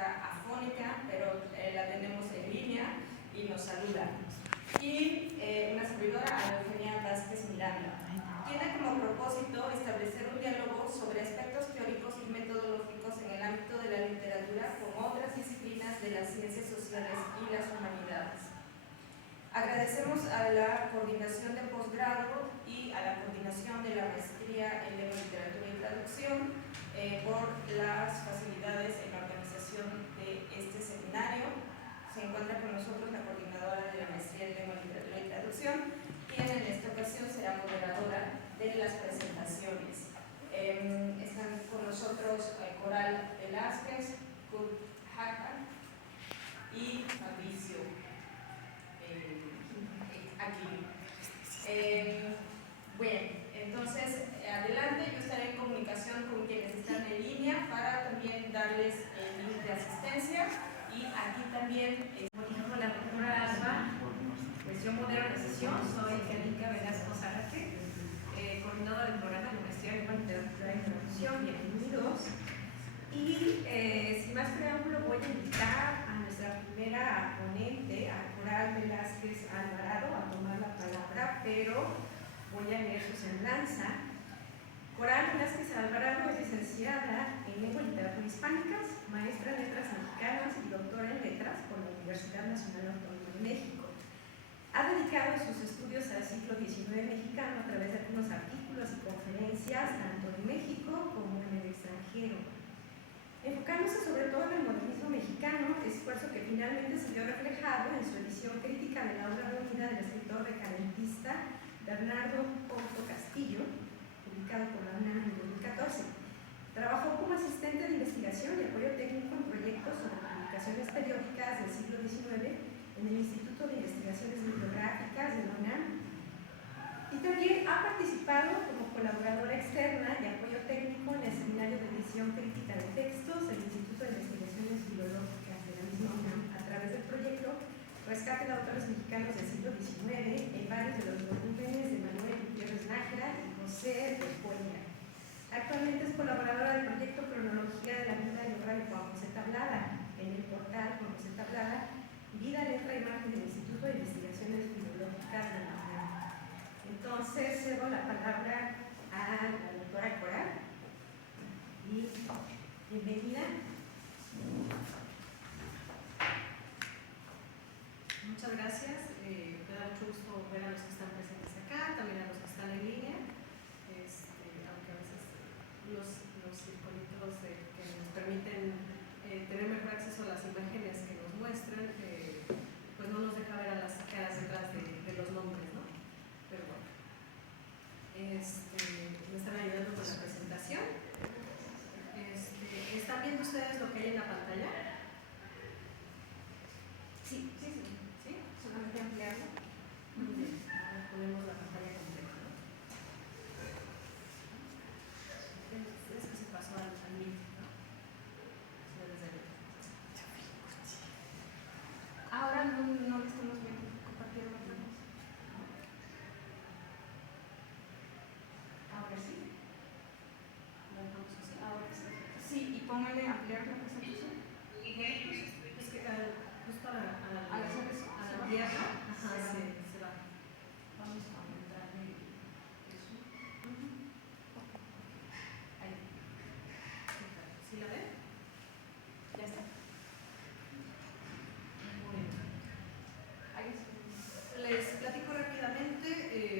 está afónica, pero la tenemos en línea y nos saluda. Y una servidora, Ana Eugenia Vázquez Miranda. Tiene como propósito establecer un diálogo sobre aspectos teóricos y metodológicos en el ámbito de la literatura con otras disciplinas de las ciencias sociales y las humanidades. Agradecemos a la coordinación de posgrado y a la coordinación de la maestría en lengua, literatura y traducción por las facilidades en la organización de este seminario. Se encuentra con nosotros la coordinadora de la maestría en lengua, literatura y traducción, quien en esta ocasión será moderadora de las presentaciones. Están con nosotros Coral Velázquez, Kurt Hacker y Fabricio aquí. Bueno, entonces adelante, yo estaré en comunicación con quienes están en línea para también darles el link de asistencia y aquí también. Como la doctora Alba, pues yo modero la sesión, soy Erika Velasco Zárate, coordinadora del programa de maestría en literatura y traducción. Bienvenidos. Y sin más preámbulo voy a invitar a nuestra primera ponente, a Coral Velázquez Alvarado, a tomar la palabra, pero voy a leer su semblanza. Coral Velázquez Alvarado es licenciada en Lengua y Literatura Hispánicas, maestra en Letras Mexicanas y doctora en Letras por la Universidad Nacional Autónoma de México. Ha dedicado sus estudios al siglo XIX mexicano a través de algunos artículos y conferencias tanto en México como en el extranjero, enfocándose sobre todo en el modernismo mexicano, esfuerzo que finalmente se vio reflejado en su edición crítica de la obra reunida del escritor decadentista Bernardo Couto Castillo, publicado por la UNAM en 2014. Trabajó como asistente de investigación y apoyo técnico en proyectos sobre publicaciones periódicas del siglo XIX en el Instituto de Investigaciones Bibliográficas de la UNAM, y también ha participado como colaboradora externa y apoyo técnico en el Seminario de Edición Crítica de Textos del Instituto de Investigaciones Bibliográficas de la misma UNAM a través del proyecto Rescate de Autores Mexicanos del siglo XIX en varios de los volúmenes de Manuel Gutiérrez Nájera y José de Cuellar. Actualmente es colaboradora del proyecto Cronología de la Vida y Obra de Juan José Tablada en el portal Juan José Tablada, Vida, Letra y Imagen del Instituto de Investigaciones Bibliográficas de la UNAM. Entonces, cedo la palabra a la doctora Coral y bienvenida. Muchas gracias. Me da mucho gusto ver a los que están presentes acá, también a los que están en línea, aunque a veces los circulitos que nos permiten tener mejor acceso a las imágenes que nos muestran, pues no nos deja ver a las caras detrás de los nombres, ¿no? Pero bueno, me están ayudando con la presentación. ¿Están viendo ustedes lo que hay en la pantalla? Sí. Solamente ampliarlo. Muy bien, ahora ponemos la pantalla completa, ¿no? Es que se pasó al link, ¿no? Ahora no le estamos viendo compartir otra vez. Ahora sí. Ahora sí. Sí, y póngale ampliar la presentación. Es que justo a la tierra, se va. Vamos a aumentarle eso. Ahí. ¿Sí la ven? Ya está. Muy bien. Les platico rápidamente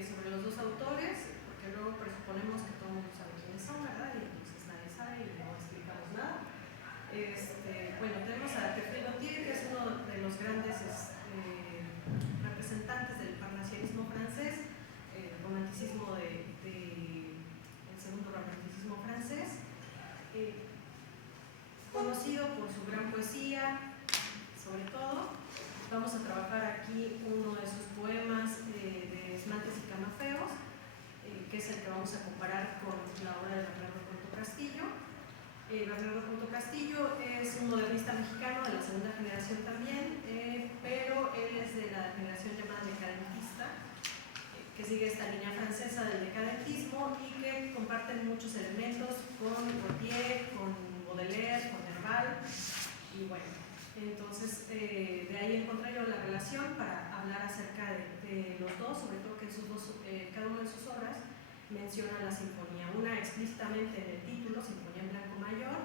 sobre los dos autores, porque luego presuponemos que todo el mundo sabe quiénes son, ¿verdad? Y entonces nadie sabe y no explicamos nada. Bueno, tenemos a Théophile Gautier, que es uno de los grandes representantes del parnasianismo francés, el romanticismo el segundo romanticismo francés, conocido por su gran poesía, sobre todo. Vamos a trabajar aquí uno de sus poemas de Esmaltes y Camafeos, que es el que vamos a comparar con la obra de Bernardo Couto Castillo. Bernardo Couto Castillo es un modernista mexicano de la segunda generación también, pero él es de la generación llamada decadentista, que sigue esta línea francesa del decadentismo y que comparten muchos elementos con Gautier, con Baudelaire, con Nerval y bueno, entonces de ahí encontré yo la relación para hablar acerca de los dos, sobre todo que cada uno de sus obras menciona la sinfonía, una explícitamente en el título, Sinfonía en Blanco Mayor,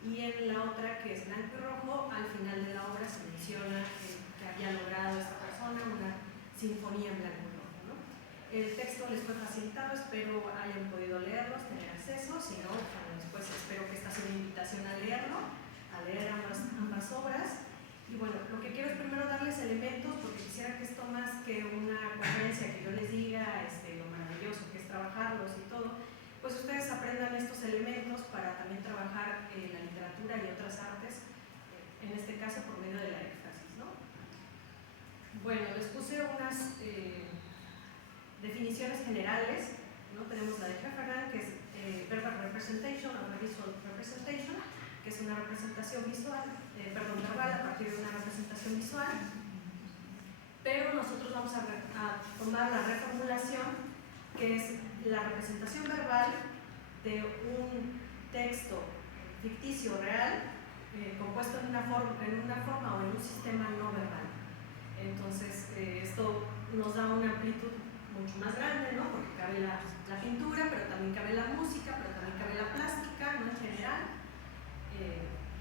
y en la otra, que es Blanco y Rojo, al final de la obra se menciona que había logrado esta persona una sinfonía en blanco y rojo, ¿no? El texto les fue facilitado, espero hayan podido leerlos, tener acceso, si no, bueno, después espero que esta sea una invitación a leerlo, a leer ambas obras. Y bueno, lo que quiero es primero darles elementos, porque quisiera que esto más que una conferencia que yo les diga lo maravilloso que es trabajarlos y todo, pues ustedes aprendan estos elementos para también trabajar la literatura y otras artes, en este caso por medio de la éfrasis, ¿no? Bueno, les puse unas definiciones generales, ¿no? Tenemos la de Heffernan, que es verbal representation o visual representation, que es una representación visual, verbal a partir de una representación visual, pero nosotros vamos a tomar la reformulación, que es la representación verbal de un texto ficticio real compuesto en una forma o en un sistema no verbal. Entonces, esto nos da una amplitud mucho más grande, ¿no? Porque cabe la pintura, pero también cabe la música, pero también cabe la plástica, ¿no? En general.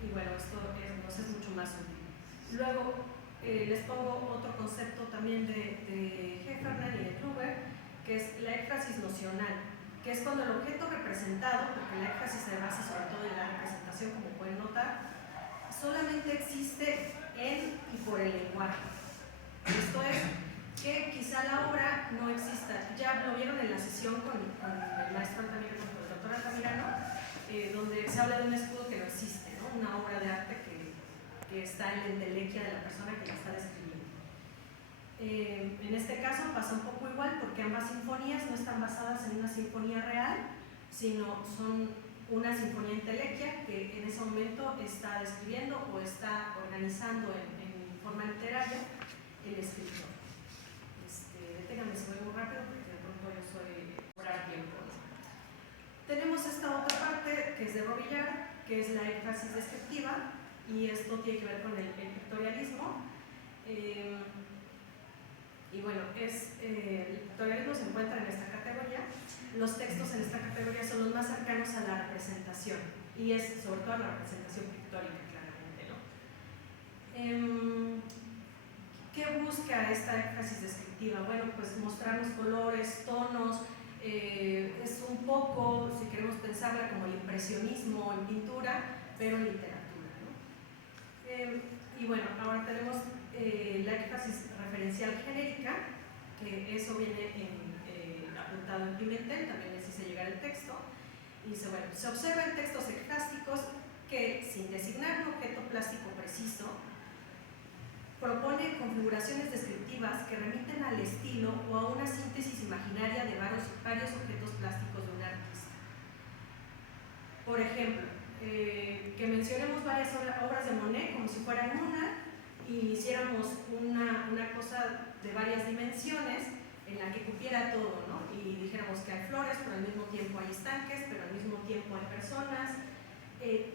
Y bueno, esto nos es mucho más útil. Luego, les pongo otro concepto también de Heffernan y de Kluwer, que es la éfrasis nocional, que es cuando el objeto representado, porque la éfrasis se basa sobre todo en la representación, como pueden notar, solamente existe en y por el lenguaje. Esto es que quizá la obra no exista. Ya lo vieron en la sesión con el maestro Altamirano, con el doctor Altamirano, donde se habla de un escudo que no existe, ¿no? Una obra de arte que está en la entelequia de la persona que la está describiendo. En este caso pasa un poco igual, porque ambas sinfonías no están basadas en una sinfonía real, sino son una sinfonía entelequia que en ese momento está describiendo o está organizando en forma literaria el escritor. Deténganme si voy muy rápido, porque de pronto yo soy cobrar tiempo, ¿no? Tenemos esta otra parte que es de Robillard, que es la éfrasis descriptiva, y esto tiene que ver con el pictorialismo. Y bueno, el pictorialismo se encuentra en esta categoría. Los textos en esta categoría son los más cercanos a la representación, y es sobre todo a la representación pictórica, claramente, ¿no? ¿Qué busca esta éfrasis descriptiva? Bueno, pues mostrarnos colores, tonos, es un poco, si queremos pensarla como el impresionismo en pintura, pero en literatura, ¿no? Y bueno, ahora tenemos la éfrasis referencial genérica, que eso viene apuntado en Pimentel, también les hice llegar el texto, y dice, bueno, se observan textos ecfrásticos que, sin designar un objeto plástico preciso, propone configuraciones descriptivas que remiten al estilo o a una síntesis imaginaria de varios objetos plásticos de un artista. Por ejemplo, que mencionemos varias obras de Monet como si fueran una, y hiciéramos una cosa de varias dimensiones en la que cupiera todo, ¿no? Y dijéramos que hay flores, pero al mismo tiempo hay estanques, pero al mismo tiempo hay personas.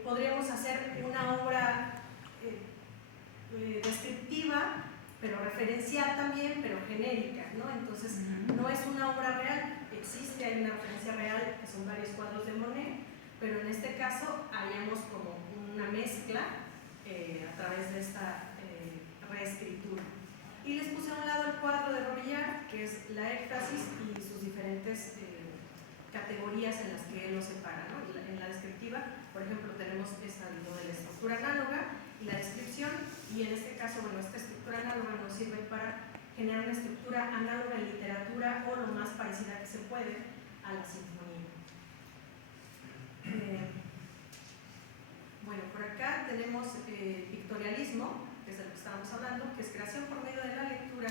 Podríamos hacer una obra descriptiva, pero referencial también, pero genérica, ¿no? Entonces, no es una obra real, hay una referencia real, que son varios cuadros de Monet, pero en este caso haríamos como una mezcla a través de esta reescritura. Y les puse a un lado el cuadro de Robillard, que es la éfrasis y sus diferentes categorías en las que él lo separa, ¿no? En la descriptiva, por ejemplo, tenemos lo de la estructura análoga y la descripción, y en este caso, bueno, esta estructura análoga nos sirve para generar una estructura análoga en literatura o lo más parecida que se puede a la sinfonía. Bueno, por acá tenemos pictorialismo, que es de lo que estábamos hablando, que es creación por medio de la lectura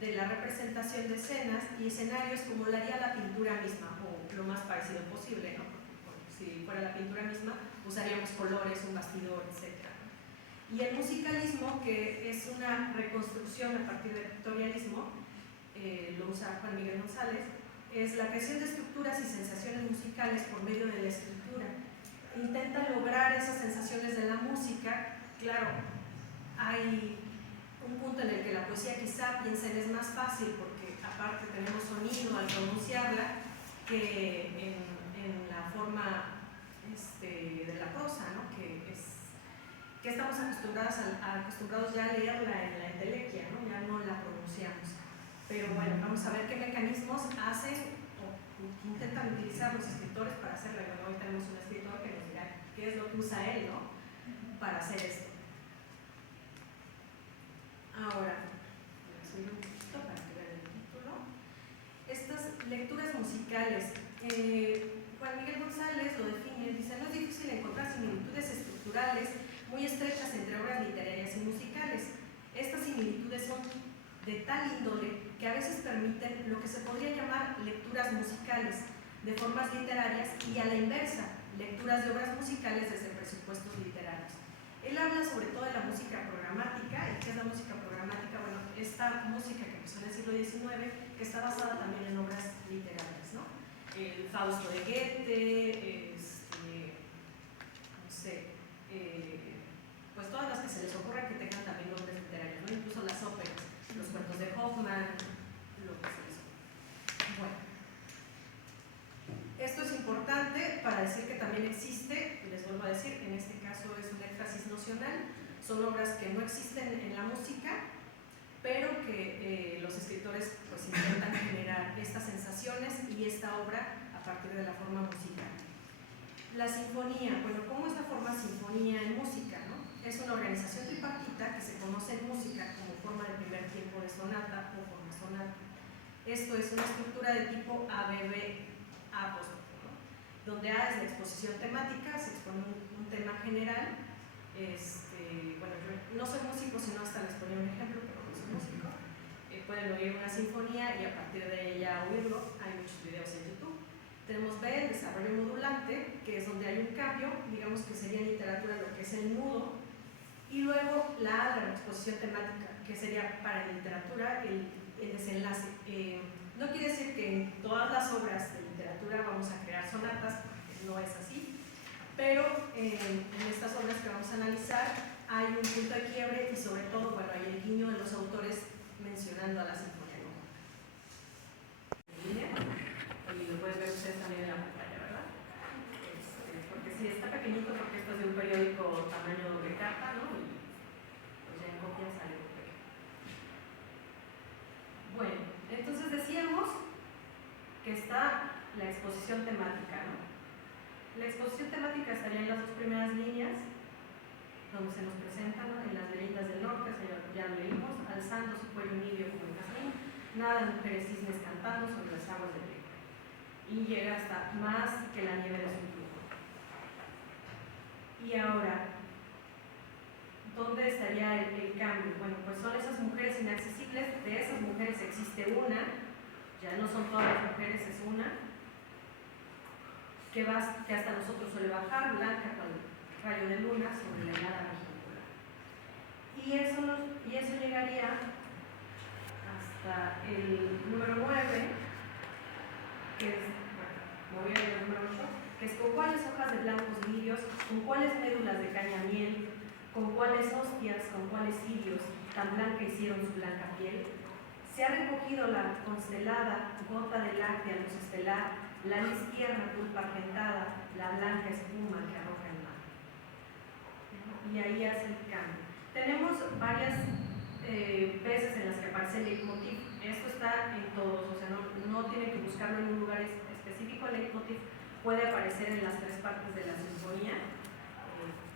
de la representación de escenas y escenarios como lo haría la pintura misma, o lo más parecido posible, ¿no? Porque, bueno, si fuera la pintura misma, usaríamos colores, un bastidor, etc. Y el musicalismo, que es una reconstrucción a partir del pictorialismo, lo usa Juan Miguel González, es la creación de estructuras y sensaciones musicales por medio de la escritura. Intenta lograr esas sensaciones de la música claro, hay un punto en el que la poesía quizá piensen es más fácil porque aparte tenemos sonido al pronunciarla que en la forma de la prosa, ¿no? Que estamos acostumbrados ya a leerla en la entelequia, ¿no? Ya no la pronunciamos. Pero bueno, vamos a ver qué mecanismos hacen o intentan utilizar los escritores para hacerla. Bueno, hoy tenemos un escritor que nos dirá qué es lo que usa él, ¿no? Para hacer esto. Ahora, voy a subir un poquito para que vean el título. Estas lecturas musicales, Juan Miguel González lo define, dice: no es difícil encontrar similitudes estructurales muy estrechas entre obras literarias y musicales. Estas similitudes son de tal índole que a veces permiten lo que se podría llamar lecturas musicales de formas literarias y a la inversa, lecturas de obras musicales desde presupuestos literarios. Él habla sobre todo de la música programática. ¿Y qué es la música programática? Bueno, esta música que empezó en el siglo XIX, que está basada también en obras literarias, ¿no? El Fausto de Goethe, no sé, pues todas las que se les ocurra que tengan también nombres literarios, ¿no? Incluso las óperas, los cuentos de Hoffmann, lo que se les ocurra. Bueno, esto es importante para decir que también existe, les vuelvo a decir, en este caso es un éxtasis nocional, son obras que no existen en la música, pero que los escritores pues intentan generar estas sensaciones y esta obra a partir de la forma musical. La sinfonía, bueno, ¿cómo es la forma sinfonía en música, no? Es una organización tripartita que se conoce en música como forma de primer tiempo de sonata o forma sonata. Esto es una estructura de tipo ABB apóstrofo, ¿no? Donde A es la exposición temática, se expone un tema general. Bueno, yo no soy músico, sino hasta les ponía un ejemplo, pero no soy músico. Pueden oír una sinfonía y a partir de ella oírlo. Hay muchos videos en YouTube. Tenemos B, el desarrollo modulante, que es donde hay un cambio, digamos que sería en literatura lo que es el mudo, y luego la A, la exposición temática, que sería para literatura el desenlace. No quiere decir que en todas las obras de literatura vamos a crear sonatas, porque no es así, pero en estas obras que vamos a analizar hay un punto de quiebre y sobre todo, bueno, hay el guiño de los autores mencionando a la sinfonía. Y lo pueden ver ustedes también en la pantalla, ¿verdad? Porque sí, está pequeñito porque esto es de un periódico tamaño de carta, ¿no? Y pues ya en copia sale un pequeño. Bueno, entonces decíamos que está la exposición temática, ¿no? La exposición temática estaría en las dos primeras líneas, donde se nos presenta, ¿no? En las leyendas del norte, ya lo leímos, alzando su cuello nibio como el jazmín, nada mujeres cisnes cantando sobre las aguas del río. Y llega hasta más que la nieve de su flujo. Y ahora, ¿dónde estaría el cambio? Bueno, pues son esas mujeres inaccesibles. De esas mujeres existe una, ya no son todas las mujeres, es una, que hasta nosotros suele bajar, blanca con el rayo de luna sobre la helada vehicular. Y eso llegaría hasta el número 9, que es, bueno, me voy a ir al número 8, que es con cuáles hojas de blancos lirios, con cuáles médulas de caña miel, con cuáles hostias, con cuáles cirios, tan blanca hicieron su blanca piel. Se ha recogido la constelada gota de láctea luz estelar, la lis tierna pulpa argentada, la blanca espuma que arroja el mar. Y ahí hace el cambio. Tenemos varias veces en las que aparece el leitmotiv. Esto está en todos, o sea, no tienen que buscarlo en un lugar específico. El leitmotiv puede aparecer en las tres partes de la sinfonía,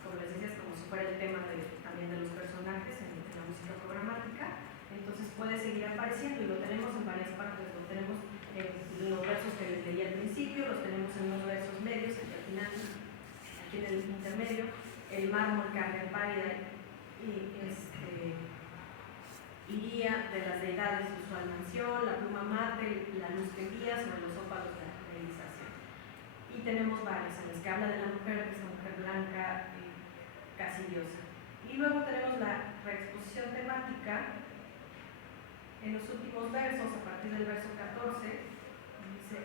como les decía, es como si fuera el tema también de los personajes en la música programática. Entonces puede seguir apareciendo y lo tenemos en varias partes. Lo tenemos en los versos que les leí al principio, los tenemos en los versos medios, aquí al final, aquí en el intermedio, el mármol carga pálida y iría de las deidades de usual mansión, la pluma mate, la luz que guía sobre los ópalos de la realización. Y tenemos varias en las que habla de la mujer, que es una mujer blanca, casi diosa. Y luego tenemos la reexposición temática en los últimos versos, a partir del verso 14, dice: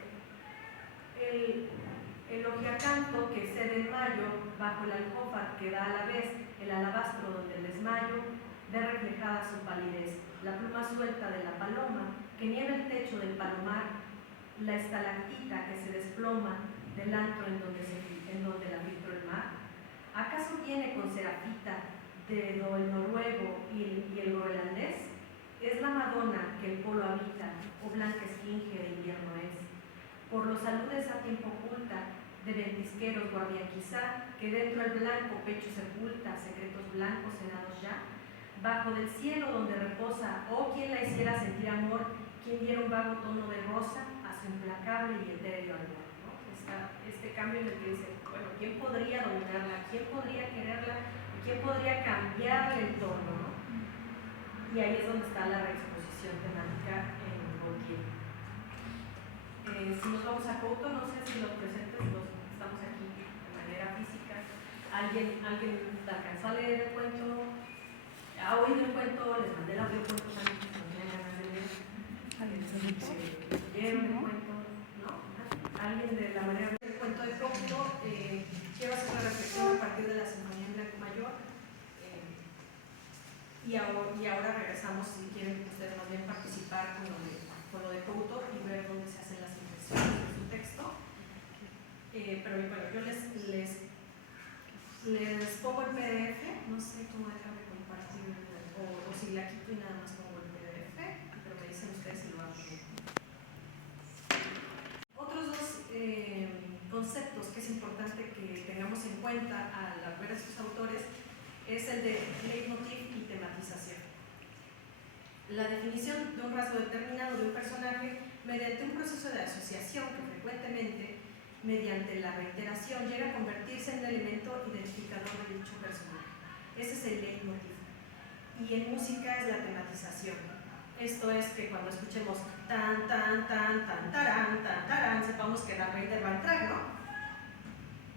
El logiacanto que cede en mayo, bajo el aljófar que da a la vez el alabastro donde el desmayo, ve reflejada su palidez, la pluma suelta de la paloma que nieva el techo del palomar, la estalactita que se desploma del antro en donde la filtró el mar. ¿Acaso viene con Serafita de do el noruego y el groenlandés? ¿Es la Madonna que el polo habita o blanca esfinge de invierno es? Por los saludes a tiempo oculta de ventisqueros guardia quizá, que dentro el blanco pecho sepulta secretos blancos cenados ya, bajo del cielo donde reposa, oh quien la hiciera sentir amor, quien diera un vago tono de rosa a su implacable y etéreo amor, ¿no? Este cambio en el que dice, bueno, ¿quién podría dominarla? ¿Quién podría quererla? ¿Quién podría cambiarle el tono? ¿No? Y ahí es donde está la reexposición temática en Gautier. Si nos vamos a Couto, no sé si los presentes estamos aquí de manera física. ¿Alguien alcanzó a leer el cuento? ¿Ha oído el cuento? Les mandé el audiocuento también, si tenían ganas de leer. ¿Leyeron el cuento? ¿No? ¿Alguien de la manera del cuento de Couto? Quiero hacer una reflexión a partir de la Sinfonía en Blanco Mayor. Y ahora regresamos, si quieren ustedes más bien participar con lo de Couto y ver dónde se hacen las impresiones de su texto. Pero bueno, yo les pongo el PDF, no sé cómo dejarme compartir, o si la quito y nada más pongo el PDF, pero me dicen ustedes si lo hago bien. Otros dos conceptos que es importante que tengamos en cuenta al ver a estos autores es el de leitmotiv y tematización. La definición de un rasgo determinado de un personaje mediante un proceso de asociación que frecuentemente, mediante la reiteración, llega a convertirse en un elemento identificador de dicho personaje. Ese es el leitmotiv. Y en música es la tematización. Esto es que cuando escuchemos tan, tan, tan, tan, tarán, tan, tarán, sepamos que Darth Vader va a entrar, ¿no?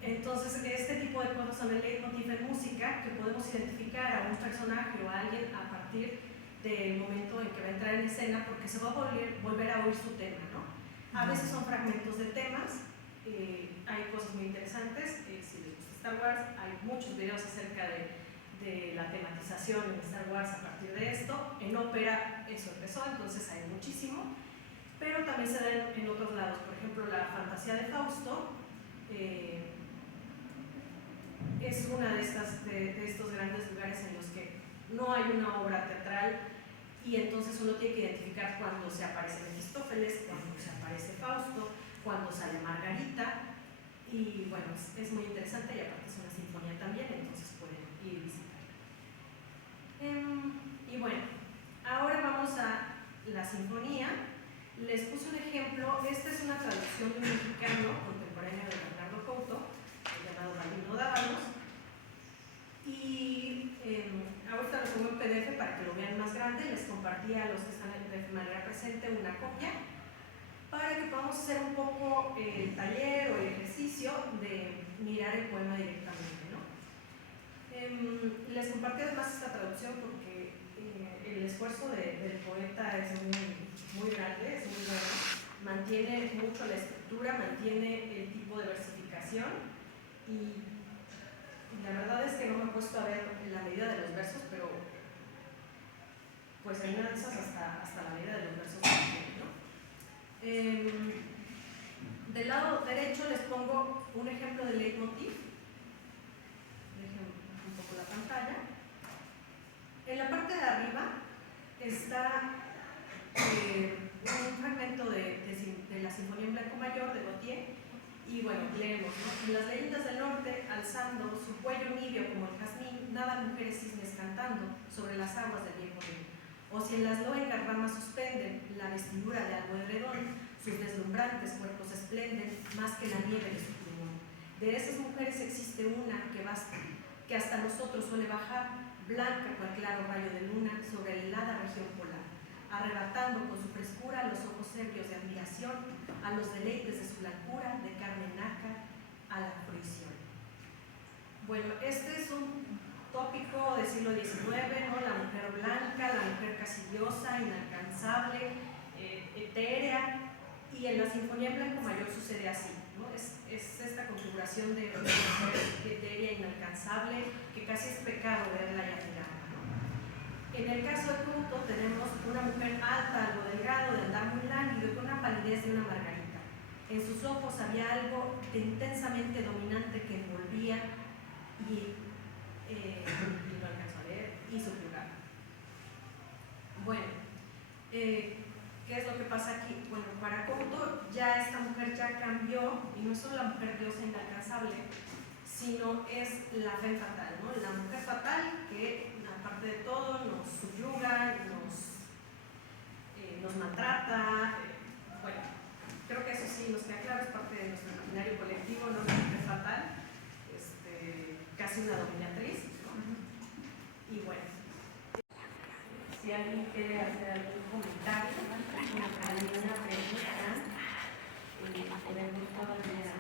Entonces, este tipo de cosas son el leitmotiv en música, que podemos identificar a un personaje o a alguien a partir del momento en que va a entrar en escena, porque se va a volver a oír su tema, ¿no? A veces son fragmentos de temas, hay cosas muy interesantes, si les gusta Star Wars, hay muchos videos acerca de la tematización en Star Wars a partir de esto. En ópera eso empezó, entonces hay muchísimo, pero también se da en otros lados. Por ejemplo, la fantasía de Fausto, es una de estos grandes lugares en los que no hay una obra teatral y entonces uno tiene que identificar cuando se aparece Mefistófeles, cuando se aparece Fausto, cuando sale Margarita, y bueno, es muy interesante y aparte es una sinfonía también, entonces pueden ir y visitarla. Y bueno, ahora vamos a la sinfonía. Les puse un ejemplo, esta es una traducción de un mexicano contemporáneo de Bernardo Couto, llamado Galindo Dávalos, y ahorita lo pongo en PDF para que lo vean más grande. Les compartí a los que están de manera presente una copia para que podamos hacer un poco el taller o el ejercicio de mirar el poema directamente, ¿no? Les compartí además esta traducción porque el esfuerzo del poeta es muy grande, es muy bueno, mantiene mucho la estructura, mantiene el tipo de versificación y la verdad es que no me he puesto a ver la medida de los versos, pero pues en una de esas hasta la medida de los versos también, ¿no? Del lado derecho les pongo un ejemplo de leitmotiv. Dejen un poco la pantalla. En la parte de arriba está un fragmento de la Sinfonía en Blanco Mayor de Gautier. Y bueno, leemos, ¿no? En las leyendas del norte, alzando su cuello nibio como el jazmín, nadan mujeres cisnes cantando sobre las aguas del viejo río. O si en las luengas ramas suspenden la vestidura de algo edredón, sus deslumbrantes cuerpos esplenden más que la nieve de su pulmón. De esas mujeres existe una que basta, que hasta nosotros suele bajar, blanca cual claro rayo de luna, sobre la helada región polar, arrebatando con su frescura los ojos ebrios de admiración a los deleites de su blancura, de carne naca a la fruición. Bueno, este es un tópico del siglo XIX, ¿no? La mujer blanca, la mujer casi diosa, inalcanzable, etérea, y en la Sinfonía en Blanco Mayor sucede así. ¿no? Es esta configuración de mujer etérea, inalcanzable, que casi es pecado verla y admirarla, ¿no? En el caso de Couto tenemos una mujer alta, algo delgado, de andar muy lánguido, con una palidez de una margarita. En sus ojos había algo de intensamente dominante que envolvía y no alcanzó a leer, y subyugaba. Bueno, ¿qué es lo que pasa aquí? Bueno, para Couto ya esta mujer ya cambió, y no es solo la mujer diosa inalcanzable, sino es la femme fatal, ¿no? La mujer fatal que, aparte de todo, nos subyuga, nos maltrata. Bueno, creo que eso sí nos queda claro, es parte de nuestro imaginario colectivo, no es una mujer fatal, casi una dominatriz, ¿no? Y bueno, si alguien quiere hacer algún comentario, alguna pregunta, podemos todavía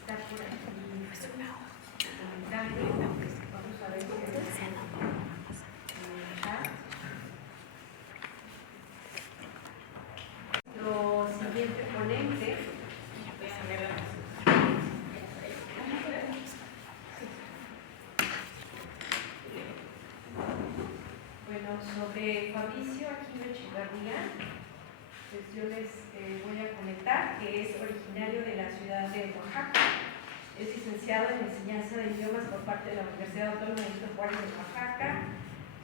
estar por aquí. Comentario, vamos a ver si lo siguiente ponente. Bueno, sobre Fabricio Aquino Echevarría, pues yo les voy a comentar que es originario de la ciudad de Oaxaca. Es licenciado en enseñanza de idiomas por parte de la Universidad Autónoma de Benito Juárez de Oaxaca.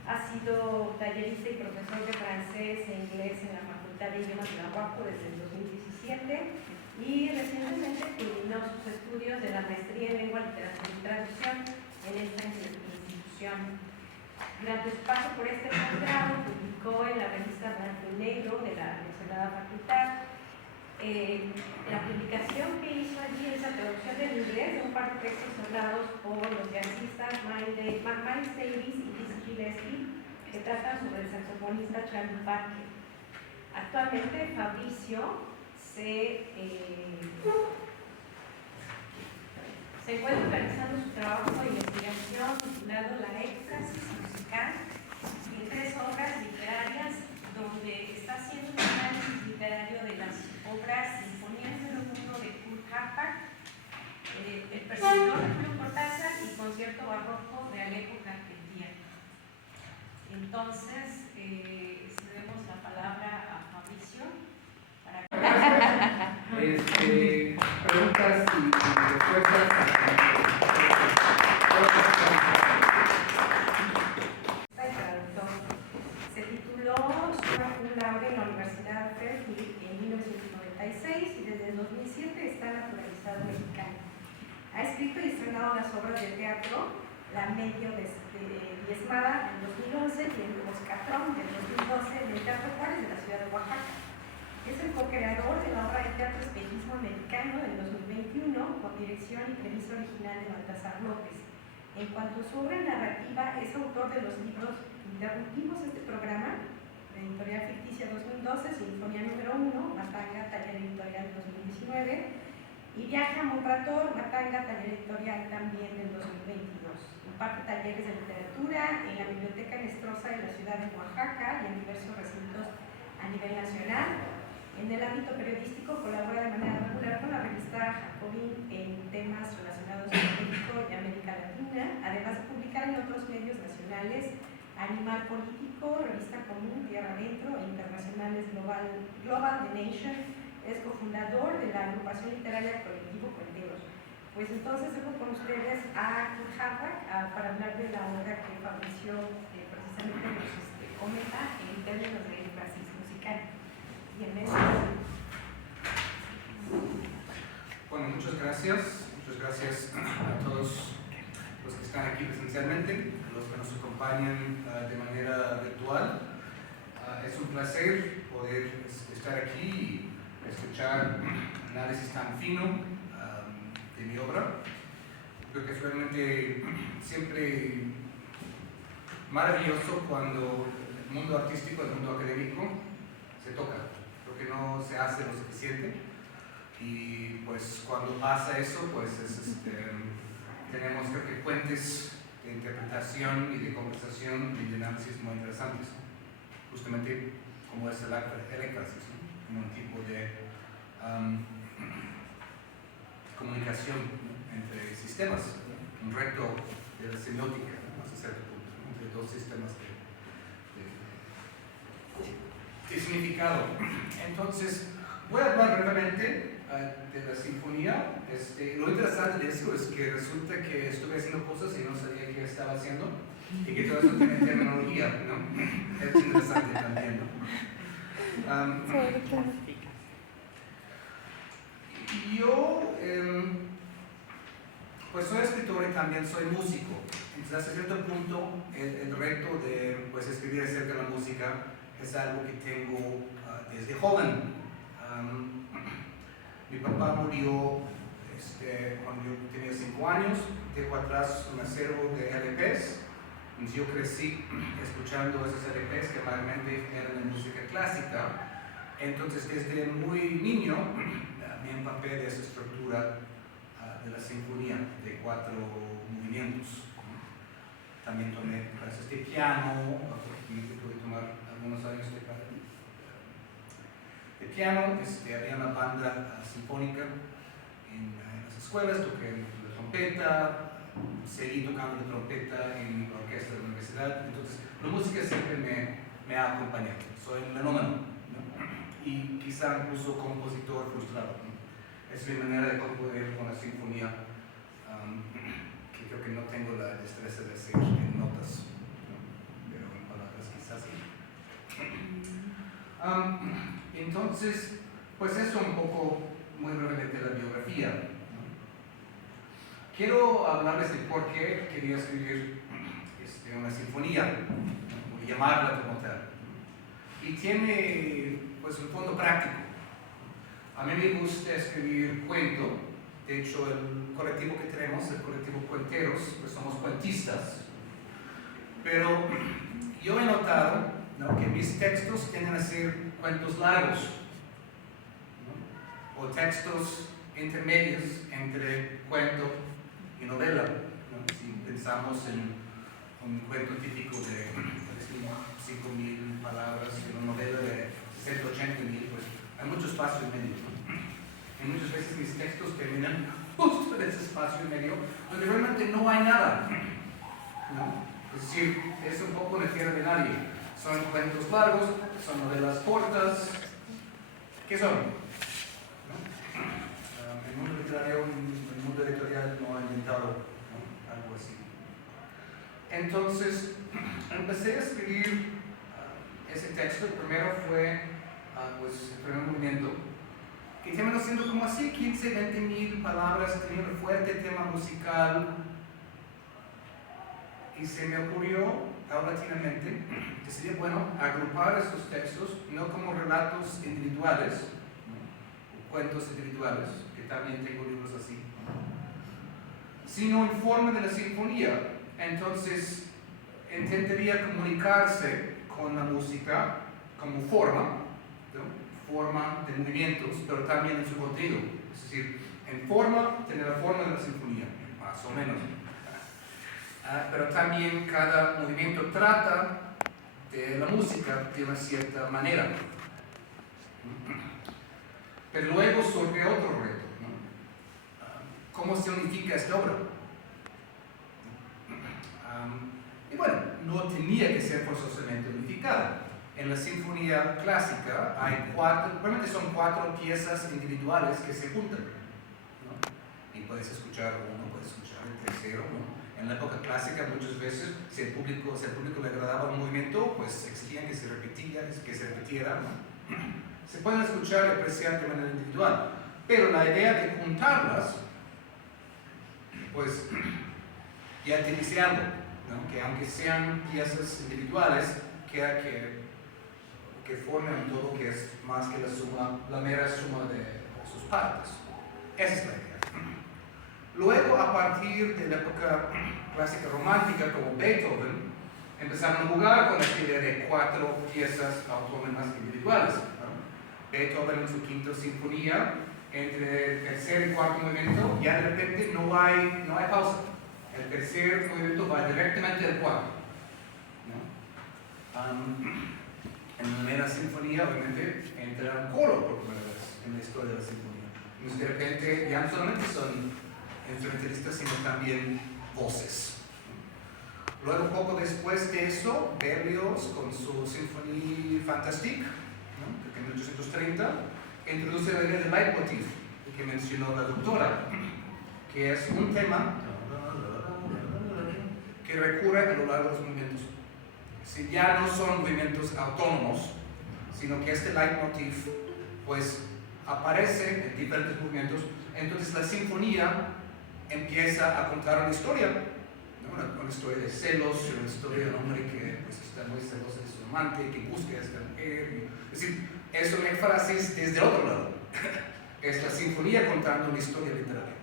Ha sido tallerista y profesor de francés e inglés en la Facultad de Idiomas de la UAPO desde el 2017 y recientemente culminó sus estudios de la maestría en lengua, literatura y traducción en esta institución. Durante su paso por este posgrado publicó en la revista Blanco y Negro de la mencionada facultad. La publicación que hizo allí es la traducción del inglés de un par de textos hablados por los jazzistas Miles Davis y Dizzy Gillespie, que tratan sobre el saxofonista Charlie Parker. Actualmente Fabricio se encuentra realizando su trabajo de investigación titulado La éxtasis musical en 3 obras literarias, donde está haciendo un análisis literario de las obras Sinfonías del Mundo de Kurt Hapag, El Perseguidor de Julio Cortázar y Concierto Barroco de Alejo Carpentier. Entonces, cedemos la palabra a Fabricio para preguntas y respuestas. Se tituló summa cum laude en la Universidad de Fairfield en 1996 y desde el 2007 está naturalizado mexicano. Ha escrito y estrenado las obras de teatro La medio diezmada en 2011 y El Boscatrón del 2012 en el Teatro Juárez de la ciudad de Oaxaca. Es el co-creador de la obra de teatro Espejismo Americano del 2021 con dirección y premisa original de Baltasar López. En cuanto a su obra narrativa, es autor de los libros Interrumpimos este programa, Editorial Ficticia 2012, Sinfonía número 1, Matanga, Taller Editorial 2019, y Viaja a Montrator, Matanga, Taller Editorial también del 2022. Imparte talleres de literatura en la Biblioteca Nestrosa de la ciudad de Oaxaca y en diversos recintos a nivel nacional. En el ámbito periodístico colabora de manera regular con la revista Jacobin en temas relacionados con México y América Latina, además de publicar en otros medios nacionales, Animal Político, Revista Común, Tierra Adentro e internacionales Global The Nation. Es cofundador de la agrupación literaria Colectivo Cuenteros. Pues entonces dejo con ustedes a Kurt Hapag para hablar de la obra que Fabricio precisamente nos comenta en términos de énfasis musical. Bueno, muchas gracias a todos los que están aquí presencialmente, a los que nos acompañan de manera virtual. Es un placer poder estar aquí y escuchar un análisis tan fino de mi obra. Creo que es realmente siempre maravilloso cuando el mundo artístico, el mundo académico se toca. Creo que no se hace lo suficiente y pues cuando pasa eso pues tenemos creo que puentes de interpretación y de conversación y de análisis muy interesantes, justamente como es el énfasis, ¿no? Como un tipo de comunicación, ¿no?, entre sistemas, ¿no?, un reto de la semiótica, ¿no?, hasta cierto punto, ¿no?, entre dos sistemas de significado. Entonces, voy a hablar brevemente de la sinfonía. Lo interesante de eso es que resulta que estuve haciendo cosas y no sabía qué estaba haciendo y que todo eso tiene terminología, ¿no? Es interesante también, ¿no? Yo, pues soy escritor y también soy músico. Entonces, hasta cierto punto, el reto de pues, escribir acerca de la música es algo que tengo desde joven. Mi papá murió cuando yo tenía 5 años, dejó atrás un acervo de LPs. Entonces yo crecí escuchando esos LPs que mayormente eran de música clásica. Entonces desde muy niño me empapé de esa estructura de la sinfonía de 4 movimientos. También tomé clases de piano, porque pude tomar algunos años de piano. Había una banda sinfónica en las escuelas, toqué la trompeta, seguí tocando la trompeta en la orquesta de la universidad. Entonces la música siempre me ha acompañado. Soy melómano, ¿no?, y quizá incluso compositor frustrado, ¿no? Es mi manera de componer con la sinfonía, que creo que no tengo la destreza de hacer en notas, ¿no?, pero en palabras quizás sí. Entonces, pues eso un poco muy brevemente de la biografía, ¿no? Quiero hablarles de por qué quería escribir una sinfonía, ¿no?, y llamarla como tal, ¿no? Y tiene pues un fondo práctico. A mí me gusta escribir cuento. De hecho, el colectivo que tenemos, el colectivo Cuenteros, pues somos cuentistas. Pero yo he notado, ¿no?, que mis textos tienden a ser cuentos largos, ¿no?, o textos intermedios entre cuento y novela, ¿no? Si pensamos en un cuento típico de 5.000 palabras y una novela de 180.000, pues hay mucho espacio en medio, ¿no? Y muchas veces mis textos terminan justo en ese espacio en medio, donde realmente no hay nada, ¿no? Es decir, es un poco la tierra de nadie. Son cuentos largos, son novelas cortas. ¿Qué son? ¿No? El mundo editorial no ha inventado, ¿no?, algo así. Entonces, empecé a escribir ese texto. El primero fue pues, el primer movimiento, que terminó siendo como así 15-20.000 palabras, tenía un fuerte tema musical. Y se me ocurrió paulatinamente que sería bueno agrupar estos textos no como relatos individuales, ¿no?, o cuentos individuales, que también tengo libros así, sino en forma de la sinfonía. Entonces intentaría comunicarse con la música como forma, ¿no?, forma de movimientos, pero también en su contenido. Es decir, en forma, tener la forma de la sinfonía, más o menos. Pero también cada movimiento trata de la música de una cierta manera. Pero luego surge otro reto, ¿no? ¿Cómo se unifica esta obra? Y bueno, no tenía que ser forzosamente unificada. En la sinfonía clásica hay realmente son 4 piezas individuales que se juntan, ¿no? Y puedes escuchar uno, puedes escuchar el tercero, ¿no? En la época clásica muchas veces, si al público le agradaba un movimiento, pues exigían que se repitiera, ¿no? Se pueden escuchar y apreciar de manera individual, pero la idea de juntarlas, pues ya te dice algo, ¿no?, que aunque sean piezas individuales, que formen todo, que es más que la mera suma de sus partes. Esa es la idea. Luego, a partir de la época clásica romántica, como Beethoven, empezaron a jugar con esta idea de 4 piezas autónomas individuales, ¿no? Beethoven en su quinta sinfonía, entre el tercer y cuarto movimiento, ya de repente no hay pausa. El tercer movimiento va directamente al cuarto, ¿no? En la primera sinfonía, obviamente, entra un coro por primera vez en la historia de la sinfonía. Y de repente ya no solamente son instrumentalistas, sino también voces. Luego, poco después de eso, Berlioz, con su Symphonie Fantastique, ¿no? En 1830, introduce la idea del leitmotiv, que mencionó la doctora, que es un tema que recurre a lo largo de los movimientos. Si ya no son movimientos autónomos, sino que este leitmotiv pues aparece en diferentes movimientos. Entonces la sinfonía empieza a contar una historia, ¿no? Una historia de celos, una historia de un hombre que pues, está muy celoso de su amante, que busca a esta mujer. Es decir, es una énfasis desde el otro lado. Es la sinfonía contando una historia literaria.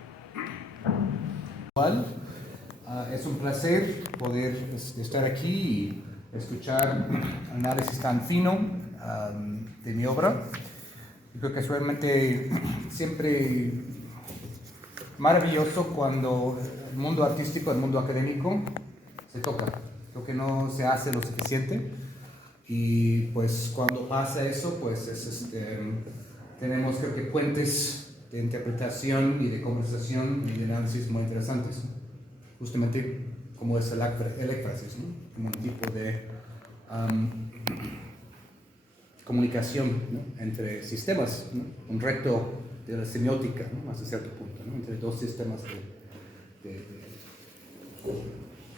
Es un placer poder estar aquí y escuchar un análisis tan fino de mi obra. Creo que es realmente siempre maravilloso cuando el mundo artístico, el mundo académico se toca. Creo que no se hace lo suficiente y pues cuando pasa eso, pues tenemos creo que puentes de interpretación y de conversación y de análisis muy interesantes. Justamente como es el éfrasis, ¿no? Como un tipo de comunicación, ¿no? Entre sistemas, ¿no? Un reto de la semiótica, ¿no? Hasta cierto punto, ¿no? Entre dos sistemas de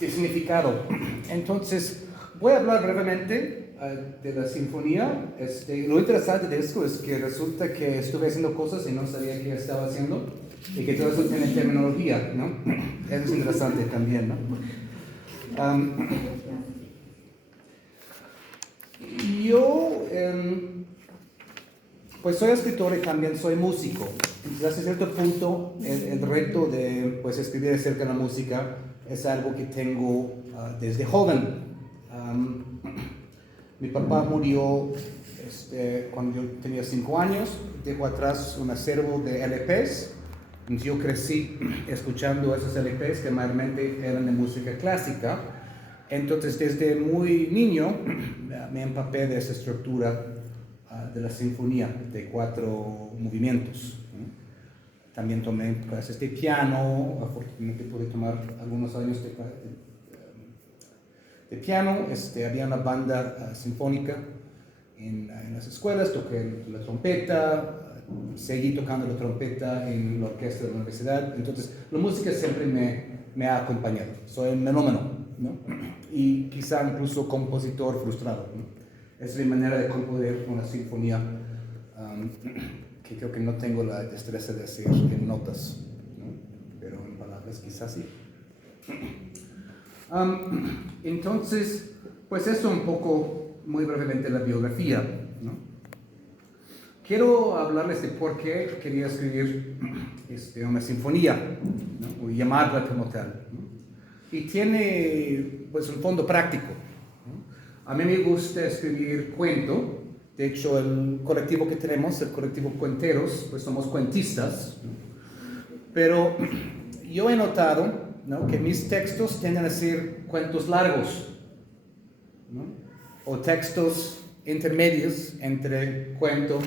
significado. Entonces, voy a hablar brevemente de la sinfonía. Lo interesante de esto es que resulta que estuve haciendo cosas y no sabía qué estaba haciendo. Y que todo eso tiene terminología, ¿no? Eso es interesante también, ¿no? Yo, pues soy escritor y también soy músico. Entonces, hasta cierto punto, el reto de pues, escribir acerca de la música es algo que tengo desde joven. Mi papá murió cuando yo tenía 5 años, dejó atrás un acervo de LPs. Yo crecí escuchando esos LPs que mayormente eran de música clásica. Entonces, desde muy niño me empapé de esa estructura de la sinfonía de 4 movimientos. También tomé clases de piano, afortunadamente pude tomar algunos años de piano. Había una banda sinfónica en las escuelas, toqué la trompeta. Seguí tocando la trompeta en la orquesta de la universidad. Entonces, la música siempre me ha acompañado. Soy un melómano, ¿no? Y quizá incluso compositor frustrado, ¿no? Es mi manera de componer una sinfonía que creo que no tengo la destreza de hacer en notas, ¿no? Pero en palabras quizás sí. Entonces, pues eso un poco, muy brevemente, la biografía, ¿no? Quiero hablarles de por qué quería escribir una sinfonía, ¿no? O llamarla como tal, ¿no? Y tiene pues un fondo práctico, ¿no? A mí me gusta escribir cuento. De hecho, el colectivo que tenemos, el colectivo Cuenteros, pues somos cuentistas, ¿no? Pero yo he notado, ¿no? Que mis textos tienden a ser cuentos largos, ¿no? O textos intermedios entre cuento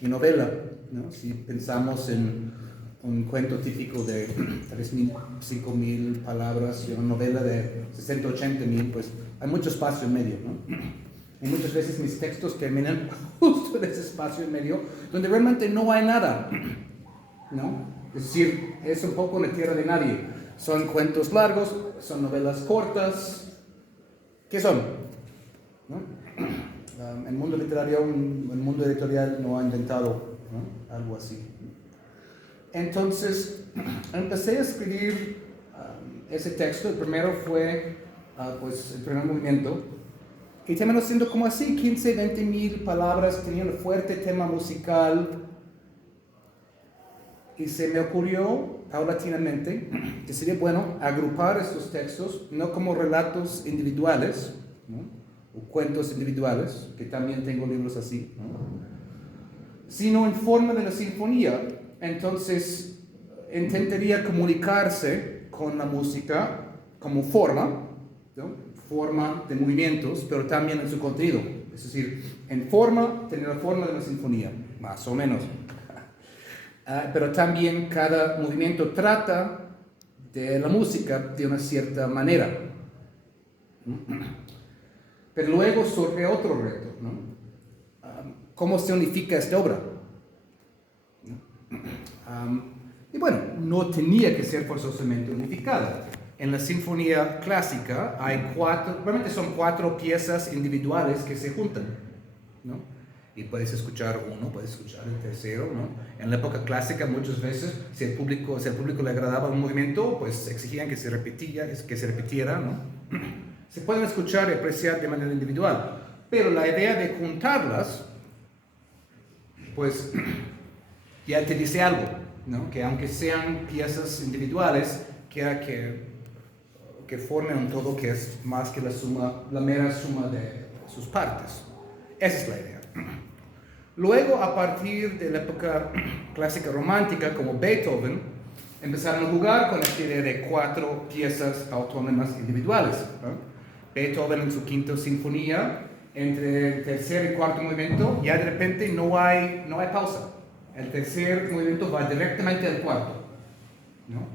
y novela, ¿no? Si pensamos en un cuento típico de 3.000, 5.000 palabras y una novela de 60, 80.000, pues hay mucho espacio en medio, ¿no? Y muchas veces mis textos terminan justo en ese espacio en medio, donde realmente no hay nada, ¿no? Es decir, es un poco una tierra de nadie. Son cuentos largos, son novelas cortas. ¿Qué son? ¿No? El mundo literario, el mundo editorial no ha inventado, ¿no? Algo así. Entonces, empecé a escribir ese texto. El primero fue pues, el primer movimiento. Y terminó siendo como así, 15, 20.000 palabras, tenía un fuerte tema musical. Y se me ocurrió, paulatinamente, que sería bueno agrupar estos textos, no como relatos individuales, ¿no? O cuentos individuales, que también tengo libros así, ¿no? Sino en forma de la sinfonía. Entonces, intentaría comunicarse con la música como forma, ¿no? Forma de movimientos, pero también en su contenido. Es decir, en forma, tener la forma de la sinfonía, más o menos. pero también cada movimiento trata de la música de una cierta manera. Pero luego surge otro reto, ¿no? ¿Cómo se unifica esta obra? Y bueno, no tenía que ser forzosamente unificada. En la sinfonía clásica hay realmente son 4 piezas individuales que se juntan, ¿no? Y puedes escuchar uno, puedes escuchar el tercero, ¿no? En la época clásica muchas veces, si al público le agradaba un movimiento, pues exigían que se repitiera, ¿no? Se pueden escuchar y apreciar de manera individual, pero la idea de juntarlas, pues ya te dice algo, ¿no? Que aunque sean piezas individuales, quiera que formen un todo que es más que la mera suma de sus partes. Esa es la idea. Luego, a partir de la época clásica romántica, como Beethoven, empezaron a jugar con esta idea de 4 piezas autónomas individuales, ¿no? Beethoven en su quinta sinfonía, entre el tercer y cuarto movimiento, ya de repente no hay pausa. El tercer movimiento va directamente al cuarto, ¿no?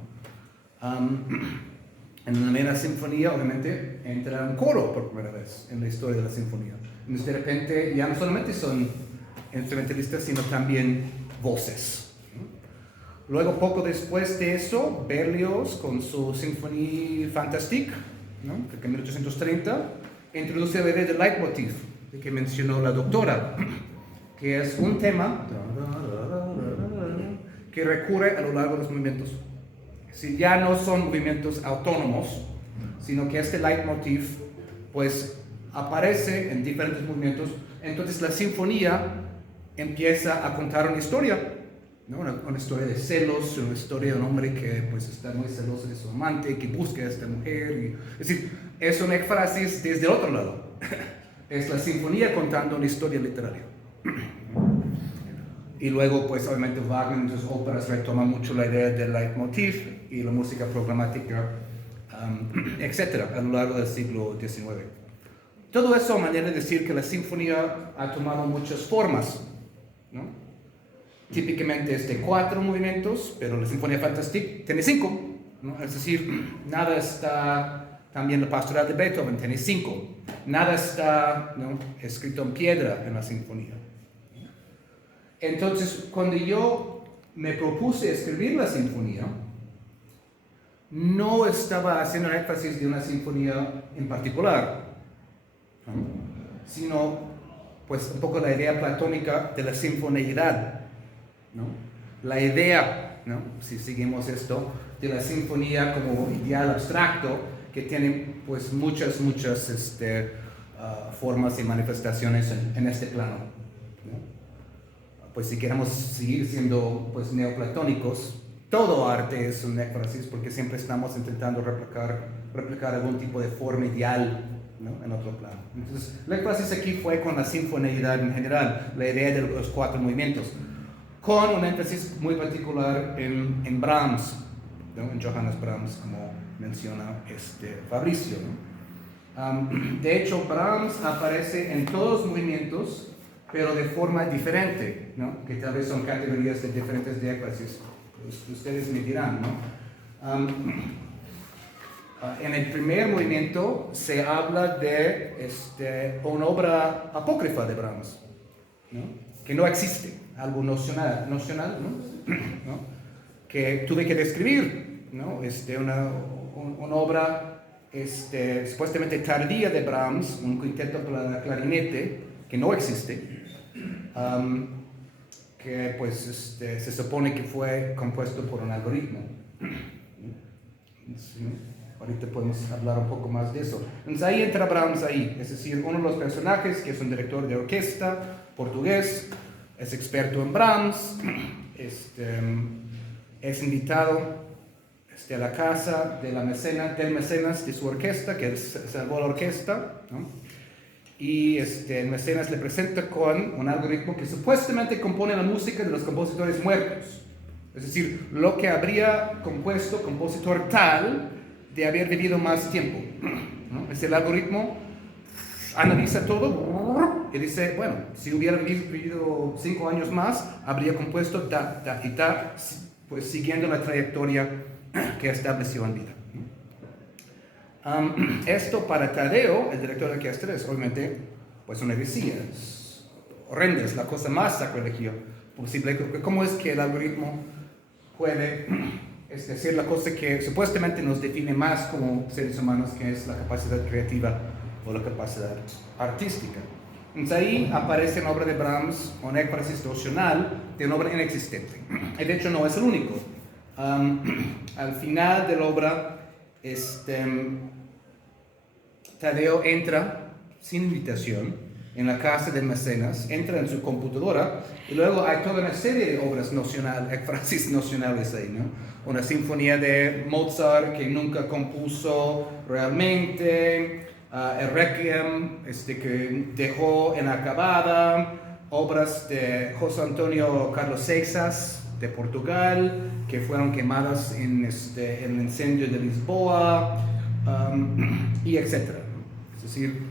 En la primera sinfonía, obviamente, entra un coro por primera vez en la historia de la sinfonía. Entonces, de repente, ya no solamente son instrumentalistas, sino también voces. Luego, poco después de eso, Berlioz, con su Symphonie Fantastique, ¿no? Que en 1830, introduce la idea del leitmotiv, que mencionó la doctora, que es un tema que recurre a lo largo de los movimientos. Si ya no son movimientos autónomos, sino que este leitmotiv pues aparece en diferentes movimientos, entonces la sinfonía empieza a contar una historia, ¿no? Una historia de celos, una historia de un hombre que pues está muy celoso de su amante, que busca a esta mujer, es decir, es una éfrasis desde el otro lado, es la sinfonía contando una historia literaria. Y luego, pues obviamente Wagner en sus óperas retoma mucho la idea del leitmotiv y la música programática, etcétera, a lo largo del siglo XIX. Todo eso a manera de decir que la sinfonía ha tomado muchas formas, ¿no? Típicamente es de 4 movimientos, pero la Sinfonía Fantastique tiene 5, ¿no? Es decir, nada está, también la Pastoral de Beethoven tiene 5, nada está, ¿no?, escrito en piedra en la sinfonía. Entonces, cuando yo me propuse escribir la sinfonía, no estaba haciendo énfasis de una sinfonía en particular, ¿no?, sino pues un poco la idea platónica de la sinfoneidad, ¿no? La idea, ¿no?, si seguimos esto, de la sinfonía como ideal abstracto que tiene pues muchas formas y manifestaciones en este plano, ¿no? Pues si queremos seguir siendo pues neoplatónicos, todo arte es un énfasis porque siempre estamos intentando replicar algún tipo de forma ideal, ¿no?, en otro plano. Entonces, el énfasis aquí fue con la sinfoneidad en general, la idea de los 4 movimientos, con un énfasis muy particular en Brahms, ¿no?, en Johannes Brahms, como menciona Fabricio, ¿no? De hecho, Brahms aparece en todos los movimientos, pero de forma diferente, ¿no?, que tal vez son categorías de diferentes de énfasis. Pues ustedes me dirán, ¿no? En el primer movimiento se habla de una obra apócrifa de Brahms, ¿no?, que no existe, algo nocional, ¿no?, que tuve que describir, ¿no? Una obra supuestamente tardía de Brahms, un quinteto para clarinete que no existe, que pues se supone que fue compuesto por un algoritmo. ¿Sí? Ahorita podemos hablar un poco más de eso. Entonces ahí entra Brahms ahí, es decir, uno de los personajes que es un director de orquesta portugués, es experto en Brahms, es invitado a la casa del mecenas de su orquesta, que salvó la orquesta, ¿no? Y el mecenas le presenta con un algoritmo que supuestamente compone la música de los compositores muertos. Es decir, lo que habría compuesto compositor tal de haber vivido más tiempo, ¿no? El algoritmo analiza todo y dice, bueno, si hubiera vivido 5 años más, habría compuesto ta, ta y ta, pues siguiendo la trayectoria que estableció en vida. Esto para Taddeo, el director de orquesta, es obviamente pues una heresía, es horrenda, es la cosa más sacrilegio posible. ¿Cómo es que el algoritmo puede decir la cosa que supuestamente nos define más como seres humanos, que es la capacidad creativa o la capacidad artística? Entonces ahí aparece en la obra de Brahms una énfasis distorsional de una obra inexistente. Y de hecho no es el único. Al final de la obra, Taddeo entra sin invitación en la casa del mecenas, entra en su computadora y luego hay toda una serie de obras énfasis nacionales ahí, ¿no? Una sinfonía de Mozart que nunca compuso realmente, el Requiem que dejó inacabada, obras de José Antonio Carlos Seixas de Portugal que fueron quemadas en el incendio de Lisboa, y etcétera. Es decir,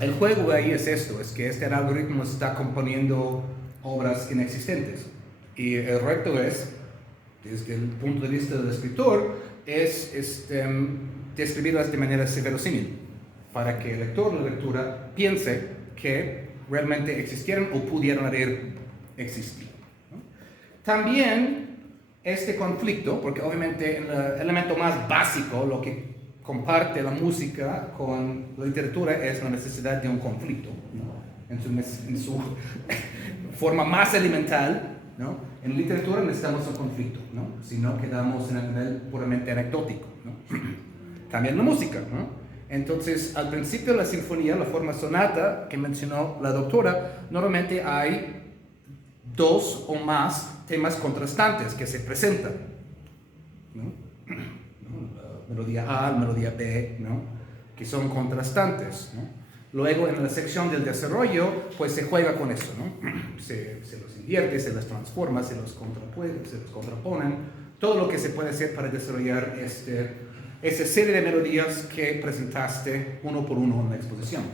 el juego ahí es esto, es que este algoritmo está componiendo obras inexistentes y el reto es, desde el punto de vista del escritor, es describirlas de manera verosímil para que el lector o la lectura piense que realmente existieron o pudieron haber existido, ¿no? También este conflicto, porque obviamente el elemento más básico, lo que comparte la música con la literatura, es la necesidad de un conflicto, ¿no? En su forma más elemental, ¿no? En literatura necesitamos un conflicto, ¿no? Si no quedamos en el nivel puramente anecdótico, ¿no? También la música, ¿no? Entonces, al principio de la sinfonía, la forma sonata que mencionó la doctora, normalmente hay 2 o más temas contrastantes que se presentan, ¿no? La melodía A, la melodía B, ¿no? Que son contrastantes, ¿no? Luego en la sección del desarrollo, pues se juega con eso, ¿no? Se los invierte, se los transforma, se los contraponen, todo lo que se puede hacer para desarrollar esa serie de melodías que presentaste uno por uno en la exposición.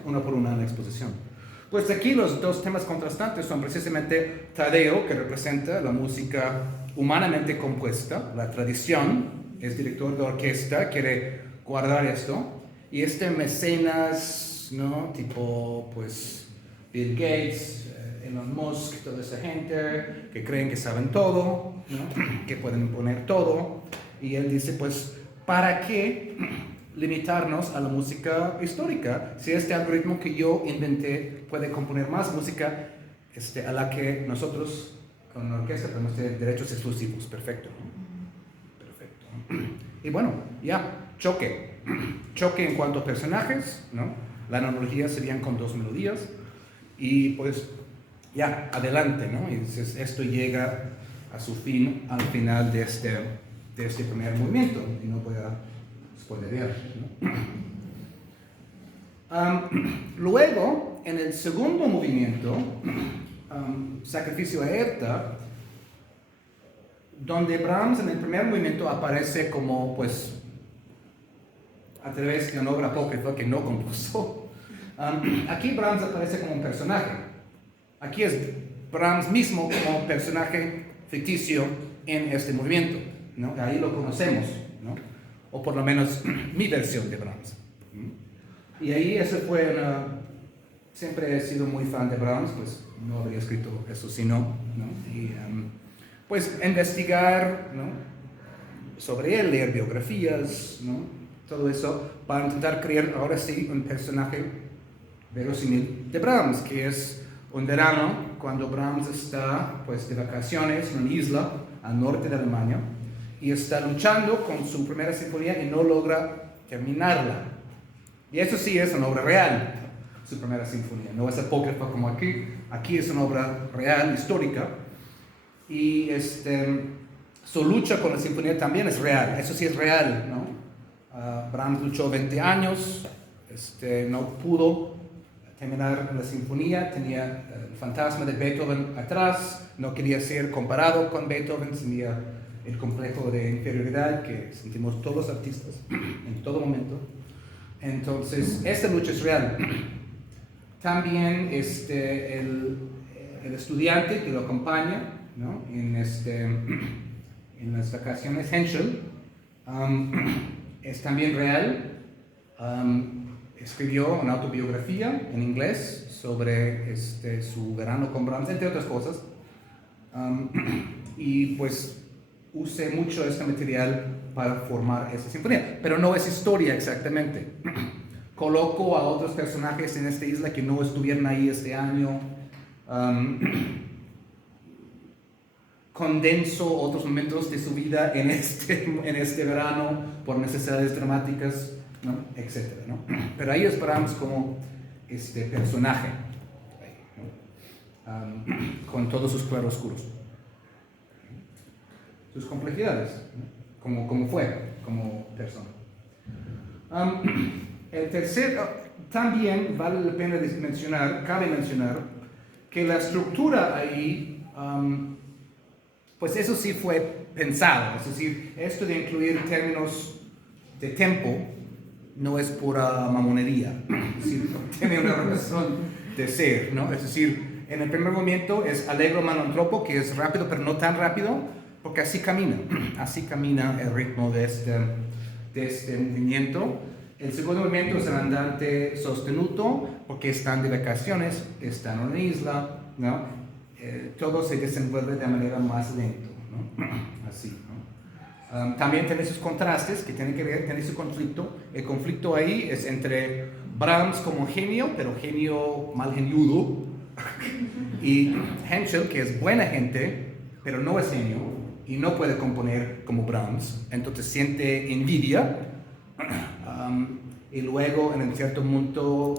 Pues aquí los 2 temas contrastantes son precisamente Taddeo, que representa la música humanamente compuesta, la tradición, es director de orquesta, quiere guardar esto, y mecenas, ¿no? Tipo, pues, Bill Gates, Elon Musk, toda esa gente que creen que saben todo, ¿no? Que pueden imponer todo, y él dice, pues, ¿para qué limitarnos a la música histórica si este algoritmo que yo inventé puede componer más música a la que nosotros con la orquesta podemos tener derechos exclusivos? Perfecto. Y bueno, ya, choque en cuanto a personajes, ¿no? La analogía serían con 2 melodías y pues ya, adelante, ¿no? Y entonces esto llega a su fin al final de este primer movimiento, y no voy a spoilerear, ¿no? Luego, en el segundo movimiento, Sacrificio a Herta, donde Brahms en el primer movimiento aparece como, pues, a través de una obra apócrifa que no compuso. Aquí Brahms aparece como un personaje. Aquí es Brahms mismo como personaje ficticio en este movimiento, ¿no? Ahí lo conocemos, ¿no? O por lo menos mi versión de Brahms. Y ahí siempre he sido muy fan de Brahms, pues no habría escrito eso si no, ¿no? Y pues investigar, ¿no? Sobre él, leer biografías, ¿no? Todo eso para intentar crear ahora sí un personaje verosímil de Brahms, que es un verano cuando Brahms está pues de vacaciones en una isla al norte de Alemania y está luchando con su primera sinfonía y no logra terminarla. Y eso sí es una obra real, su primera sinfonía, no es apócrifa como aquí es una obra real, histórica, y su lucha con la sinfonía también es real, eso sí es real, ¿no? Brahms luchó 20 años, no pudo terminar la sinfonía, tenía el fantasma de Beethoven atrás, no quería ser comparado con Beethoven, tenía el complejo de inferioridad que sentimos todos los artistas en todo momento. Entonces, esta lucha es real. También el estudiante que lo acompaña, ¿no? en las vacaciones, Henschel, es también real. Escribió una autobiografía en inglés sobre su verano con Brahms, entre otras cosas. Y pues usé mucho este material para formar esta sinfonía, pero no es historia exactamente. Coloco a otros personajes en esta isla que no estuvieron ahí este año. Condenso otros momentos de su vida en este verano por necesidades dramáticas, ¿no? Etcétera, ¿no? Pero ahí esperamos como este personaje, ¿no? Con todos sus claroscuros, sus complejidades, ¿no? como fue como persona. El tercero, también vale la pena cabe mencionar que la estructura ahí, pues eso sí fue pensado, es decir, esto de incluir términos de tempo no es pura mamonería, es decir, tiene una razón de ser, ¿no? Es decir, en el primer movimiento es allegro manontropo, que es rápido pero no tan rápido, porque así camina el ritmo de este movimiento. El segundo movimiento es el andante sostenuto, porque están de vacaciones, están en una isla, ¿no? Todo se desenvuelve de manera más lenta, ¿no? Así, ¿no? También tiene sus contrastes que tienen que ver, tiene su conflicto. El conflicto ahí es entre Brahms como genio, pero genio mal geniudo, y Henschel, que es buena gente, pero no es genio, y no puede componer como Brahms, entonces siente envidia. Y luego en un cierto punto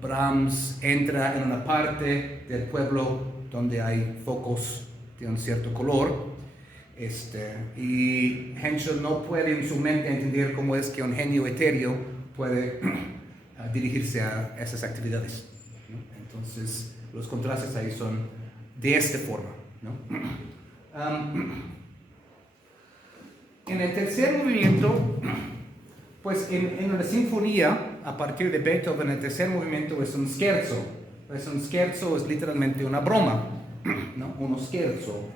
Brahms entra en una parte del pueblo donde hay focos de un cierto color, y Henschel no puede en su mente entender cómo es que un genio etéreo puede dirigirse a esas actividades, ¿no? Entonces los contrastes ahí son de esta forma, ¿no? En el tercer movimiento, pues en la sinfonía, a partir de Beethoven, el tercer movimiento es un scherzo. Un scherzo es literalmente una broma, ¿no? Un scherzo.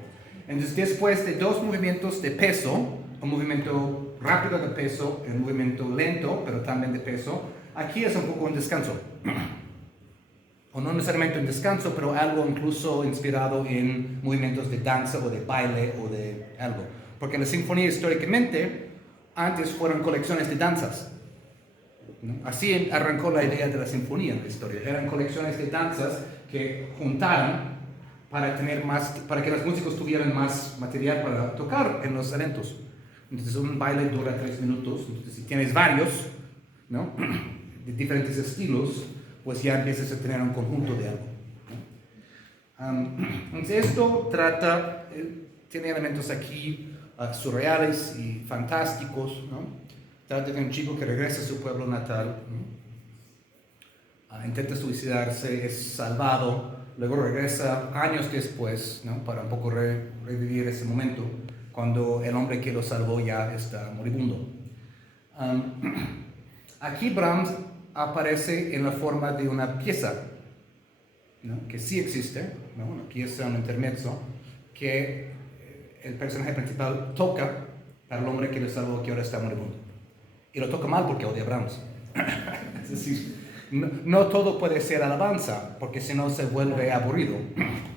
Entonces, después de dos movimientos de peso, un movimiento rápido de peso, un movimiento lento, pero también de peso, aquí es un poco un descanso. O no necesariamente un descanso, pero algo incluso inspirado en movimientos de danza o de baile o de algo. Porque la sinfonía históricamente antes fueron colecciones de danzas, ¿no? Así arrancó la idea de la sinfonía en la historia. Eran colecciones de danzas que juntaron para que los músicos tuvieran más material para tocar en los eventos. Entonces un baile dura 3 minutos, entonces si tienes varios, ¿no? De diferentes estilos, pues ya empiezas a tener un conjunto de algo, ¿no? Entonces esto tiene elementos aquí surreales y fantásticos, ¿no? Trata de un chico que regresa a su pueblo natal, ¿no? Intenta suicidarse, es salvado, luego regresa años después, ¿no? Para un poco revivir ese momento, cuando el hombre que lo salvó ya está moribundo. Aquí Brahms aparece en la forma de una pieza, ¿no? Que sí existe, ¿no? Una pieza, un intermezzo, que el personaje principal toca para el hombre que lo salvó, que ahora está moribundo. Y lo toca mal porque odia a Brahms. Es decir, no todo puede ser alabanza, porque si no se vuelve aburrido.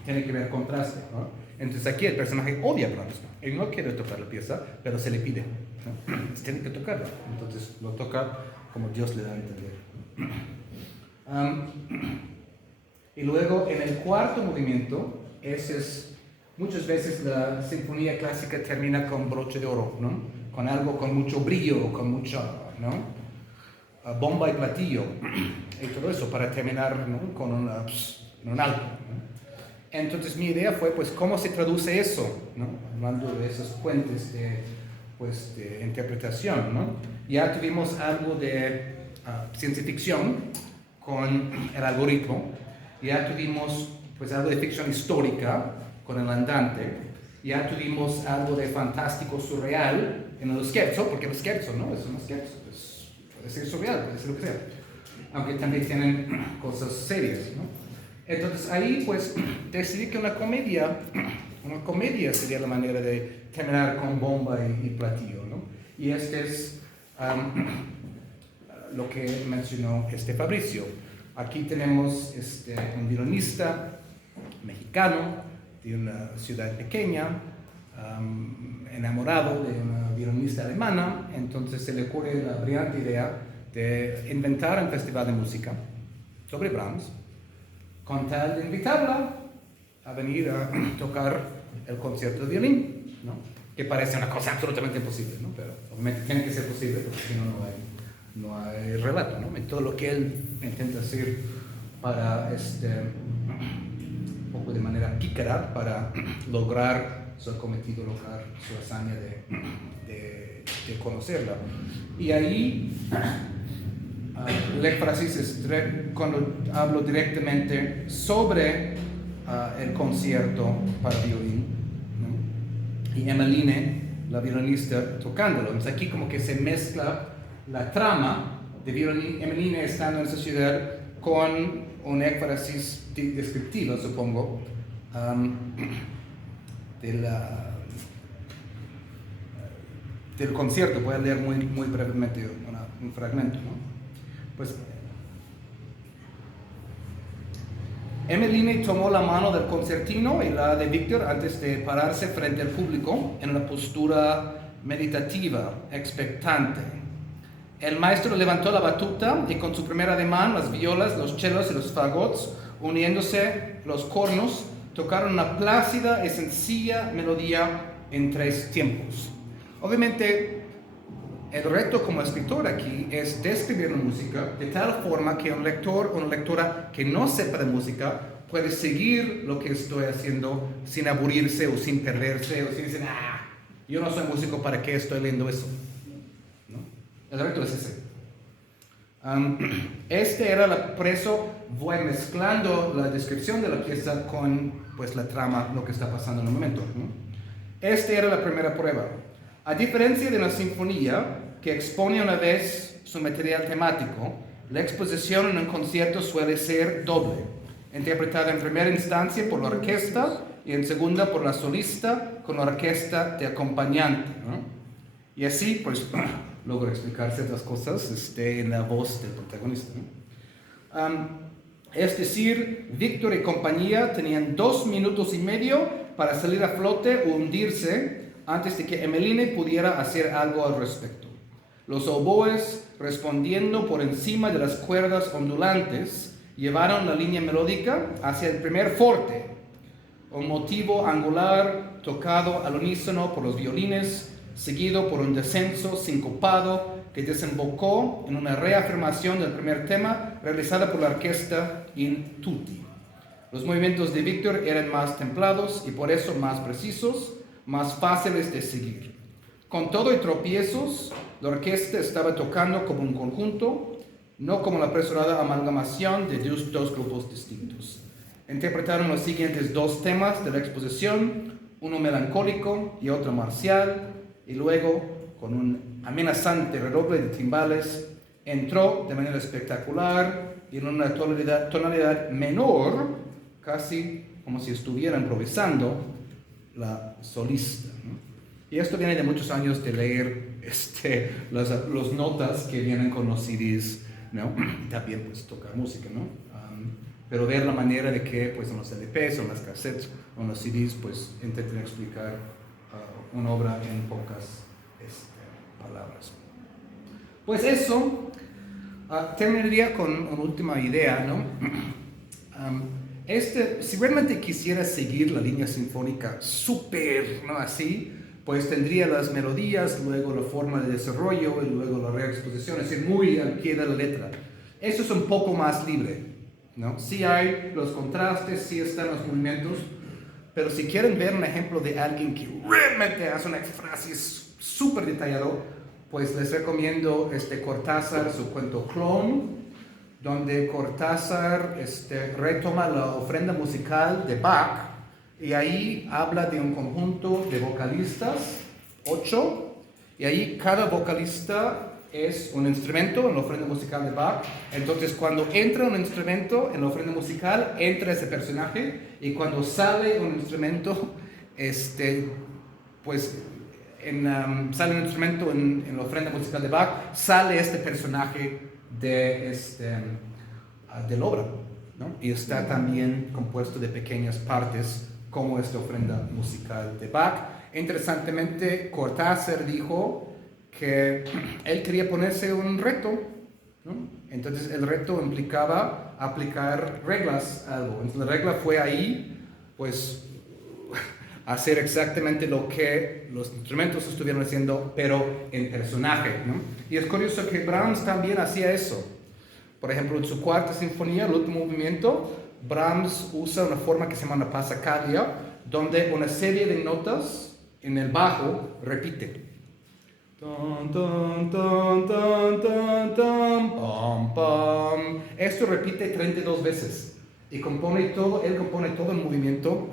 Tiene que haber contraste, ¿no? Entonces aquí el personaje odia a Brahms. Él no quiere tocar la pieza, pero se le pide, ¿no? Tiene que tocarla. Entonces lo toca como Dios le da a entender. Y luego en el cuarto movimiento, muchas veces la sinfonía clásica termina con broche de oro, ¿no? Con algo con mucho brillo, con mucha, ¿no? Bomba y platillo, y todo eso para terminar, ¿no? Con un alto, ¿no? Entonces mi idea fue, pues, ¿cómo se traduce eso, ¿no? Hablando de esos puentes de interpretación, ¿no? Ya tuvimos algo de ciencia ficción con el algoritmo, ya tuvimos, pues, algo de ficción histórica con el andante, ya tuvimos algo de fantástico surreal en el scherzo, porque el scherzo, ¿no? Es un scherzo, puede ser surreal, puede ser lo que sea. aunque también tienen cosas serias, ¿no? Entonces ahí pues decidí que una comedia sería la manera de terminar con bomba y platillo, ¿no? Y este es lo que mencionó Fabricio. Aquí tenemos un violinista mexicano de una ciudad pequeña, enamorado de una violinista alemana, entonces se le ocurre la brillante idea de inventar un festival de música sobre Brahms, con tal de invitarla a venir a tocar el concierto de violín, ¿no? Que parece una cosa absolutamente imposible, ¿no? Pero obviamente tiene que ser posible porque si no, no hay relato, ¿no? Y todo lo que él intenta hacer para un poco de manera pícara para lograr su cometido, lograr su hazaña de conocerla. Y ahí el énfasis es cuando hablo directamente sobre el concierto para violín, ¿no? Y Emmeline, la violinista, tocándolo. Entonces aquí como que se mezcla la trama de violín, Emmeline estando en esa ciudad, con un énfasis descriptivo, supongo, del concierto. Voy a leer muy brevemente un fragmento, ¿no? Pues Emmeline tomó la mano del concertino y la de Víctor antes de pararse frente al público en una postura meditativa, expectante. El maestro levantó la batuta y con su primer ademán las violas, los chelos y los fagots, uniéndose los cornos, tocaron una plácida y sencilla melodía en 3 tiempos. Obviamente, el reto como escritor aquí es describir la música de tal forma que un lector o una lectora que no sepa de música puede seguir lo que estoy haciendo sin aburrirse o sin perderse o sin decir, yo no soy músico, ¿para qué estoy leyendo eso? ¿No? El reto es ese. Por eso voy mezclando la descripción de la pieza con pues, la trama, lo que está pasando en el momento, ¿no? Esta era la primera prueba. A diferencia de una sinfonía que expone una vez su material temático, la exposición en un concierto suele ser doble, interpretada en primera instancia por la orquesta y en segunda por la solista con la orquesta de acompañante, ¿no? Y así, pues, logro explicar ciertas cosas en la voz del protagonista, ¿no? Es decir, Víctor y compañía tenían 2 minutos y medio para salir a flote o hundirse antes de que Emmeline pudiera hacer algo al respecto. Los oboes, respondiendo por encima de las cuerdas ondulantes, llevaron la línea melódica hacia el primer forte, un motivo angular tocado al unísono por los violines, seguido por un descenso sincopado que desembocó en una reafirmación del primer tema realizada por la orquesta in tutti. Los movimientos de Víctor eran más templados y por eso más precisos, más fáciles de seguir. Con todo y tropiezos, la orquesta estaba tocando como un conjunto, no como la apresurada amalgamación de 2 grupos distintos. Interpretaron los siguientes 2 temas de la exposición, uno melancólico y otro marcial, y luego, con un amenazante redoble de timbales, entró de manera espectacular y en una tonalidad menor, casi como si estuviera improvisando, la solista, ¿no? Y esto viene de muchos años de leer las notas que vienen con los CDs, ¿no? También pues tocar música, ¿no? Pero ver la manera de que pues en los LPs o en las cassettes o en los CDs pues intenten explicar una obra en pocas palabras. Pues eso, terminaría con una última idea, ¿no? Si realmente quisiera seguir la línea sinfónica súper, ¿no? Así, pues tendría las melodías, luego la forma de desarrollo y luego la reexposición, es decir, muy al pie de la letra. Eso es un poco más libre, ¿no? Sí hay los contrastes, sí están los movimientos, pero si quieren ver un ejemplo de alguien que realmente hace una énfasis súper detallado, pues les recomiendo Cortázar, su cuento Clone, donde Cortázar retoma la ofrenda musical de Bach y ahí habla de un conjunto de vocalistas, 8, y ahí cada vocalista es un instrumento en la ofrenda musical de Bach. Entonces, cuando entra un instrumento en la ofrenda musical, entra ese personaje, y cuando sale un instrumento, pues sale un instrumento en la ofrenda musical de Bach, sale este personaje de la obra, ¿no? Y está también compuesto de pequeñas partes, como esta ofrenda musical de Bach. Interesantemente, Cortázar dijo que él quería ponerse un reto, ¿no? Entonces el reto implicaba aplicar reglas a algo. Entonces la regla fue ahí, pues, hacer exactamente lo que los instrumentos estuvieron haciendo, pero en personaje, ¿no? Y es curioso que Brahms también hacía eso. Por ejemplo, en su cuarta sinfonía, el último movimiento, Brahms usa una forma que se llama una passacaglia, donde una serie de notas en el bajo repite. Ton, ton, ton, ton, ton, ton, pam, pam. Esto repite 32 veces y él compone todo el movimiento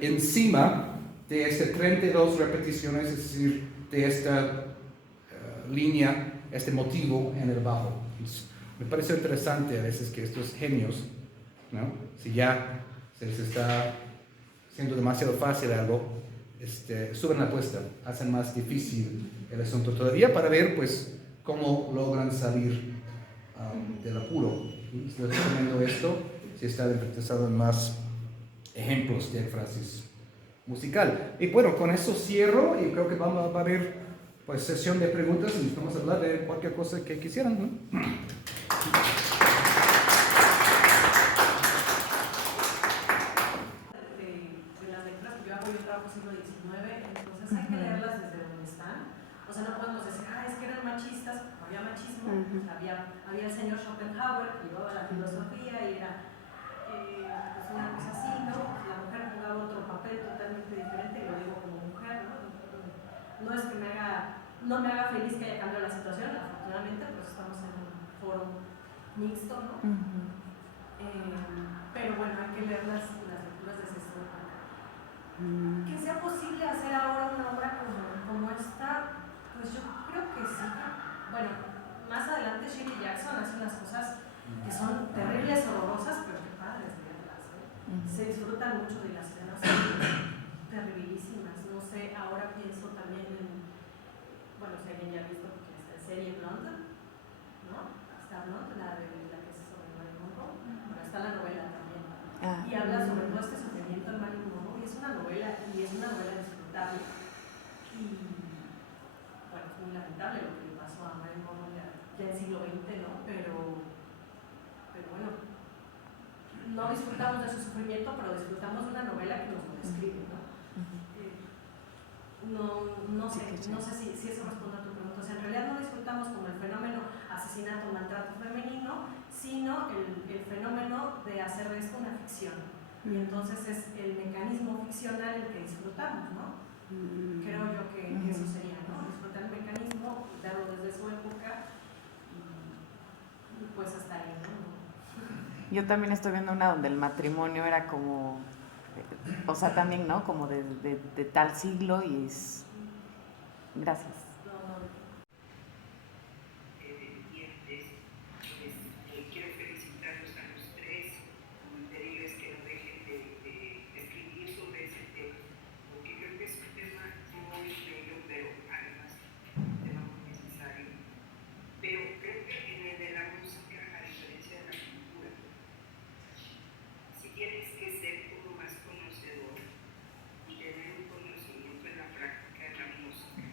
encima de estas 32 repeticiones, es decir, de esta línea, este motivo en el bajo. Me parece interesante a veces que estos genios, ¿no? Si ya se les está haciendo demasiado fácil algo, suben la apuesta, hacen más difícil el asunto todavía para ver, pues, cómo logran salir del apuro. Estoy recomiendo esto si está interesado en más ejemplos de énfasis musical. Y bueno, con eso cierro y creo que va a haber, pues, sesión de preguntas y vamos a hablar de cualquier cosa que quisieran, ¿no? De las lecturas que yo hago, yo trabajo siglo XIX, entonces hay que leerlas desde donde están. O sea, no podemos decir, es que eran machistas, había machismo, había el señor Schopenhauer que llevaba la filosofía y era pues una cosa así, ¿no? La mujer jugaba otro papel totalmente diferente, y lo digo como mujer, ¿no? No es que no me haga feliz que haya cambiado la situación, afortunadamente, pues estamos en un foro mixto, ¿no? Pero bueno, hay que leer las lecturas de ese época. Que sea posible hacer ahora una obra como esta, pues yo creo que sí. Bueno, más adelante Shirley Jackson hace unas cosas que son terribles, horrorosas, pero que padres verlas, ¿eh? Se disfrutan mucho de las escenas terribilísimas. No sé, ahora pienso también en, bueno, si alguien ya ha visto, porque está en serie Blonde, ¿no? Está Blonde, la que es sobre Marilyn Monroe. Bueno, está la novela también. Y habla sobre todo este sufrimiento de Marilyn Monroe, y es una novela disfrutable. Y bueno, es muy lamentable lo que le pasó a Marilyn Monroe ya en el siglo XX, ¿no? Pero bueno, no disfrutamos de su sufrimiento, pero disfrutamos de una novela que nos lo describe, ¿no? No sé si eso responde a tu pregunta. O sea, en realidad no disfrutamos como el fenómeno asesinato, maltrato femenino, sino el fenómeno de hacer de esto una ficción. Y entonces es el mecanismo ficcional el que disfrutamos, ¿no? Creo yo que eso sería, ¿no? Disfrutar el mecanismo, verlo desde su época y pues hasta ahí, ¿no? Yo también estoy viendo una donde el matrimonio era como, o sea, también, ¿no? Como de tal siglo y es... Gracias. Quiero felicitarlos a los tres y pedirles que no dejen de escribir sobre ese tema, porque creo que es un tema muy bello, pero además un tema muy necesario. Pero creo que en el de la música, a diferencia de la cultura, si tienes que ser uno más conocedor y tener un conocimiento en la práctica de la música,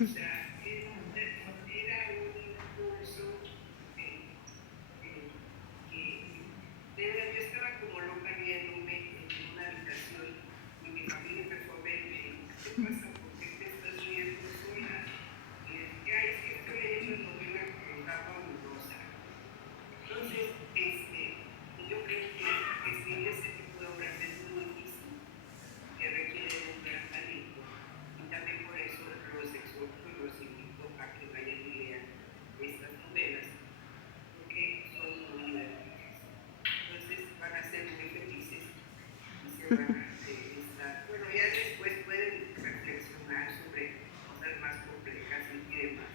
O sea, era un curso yo estaba como loca viéndome en una habitación y mi familia empezó a verme. ¿Qué te pasa? ¿Por qué te estás riendo sola? Y le dije, ay, es que estoy leyendo novela que está fabulosa. Entonces, yo creo que escribir ese tipo de obras es muy difícil, que requiere un gran talento. Y también por eso los exhorto y los invito a que vayan y lean estas novelas, porque son muy divertidas. Entonces van a ser muy felices y se van a estar. Bueno, ya después pueden reflexionar sobre cosas más complejas y demás,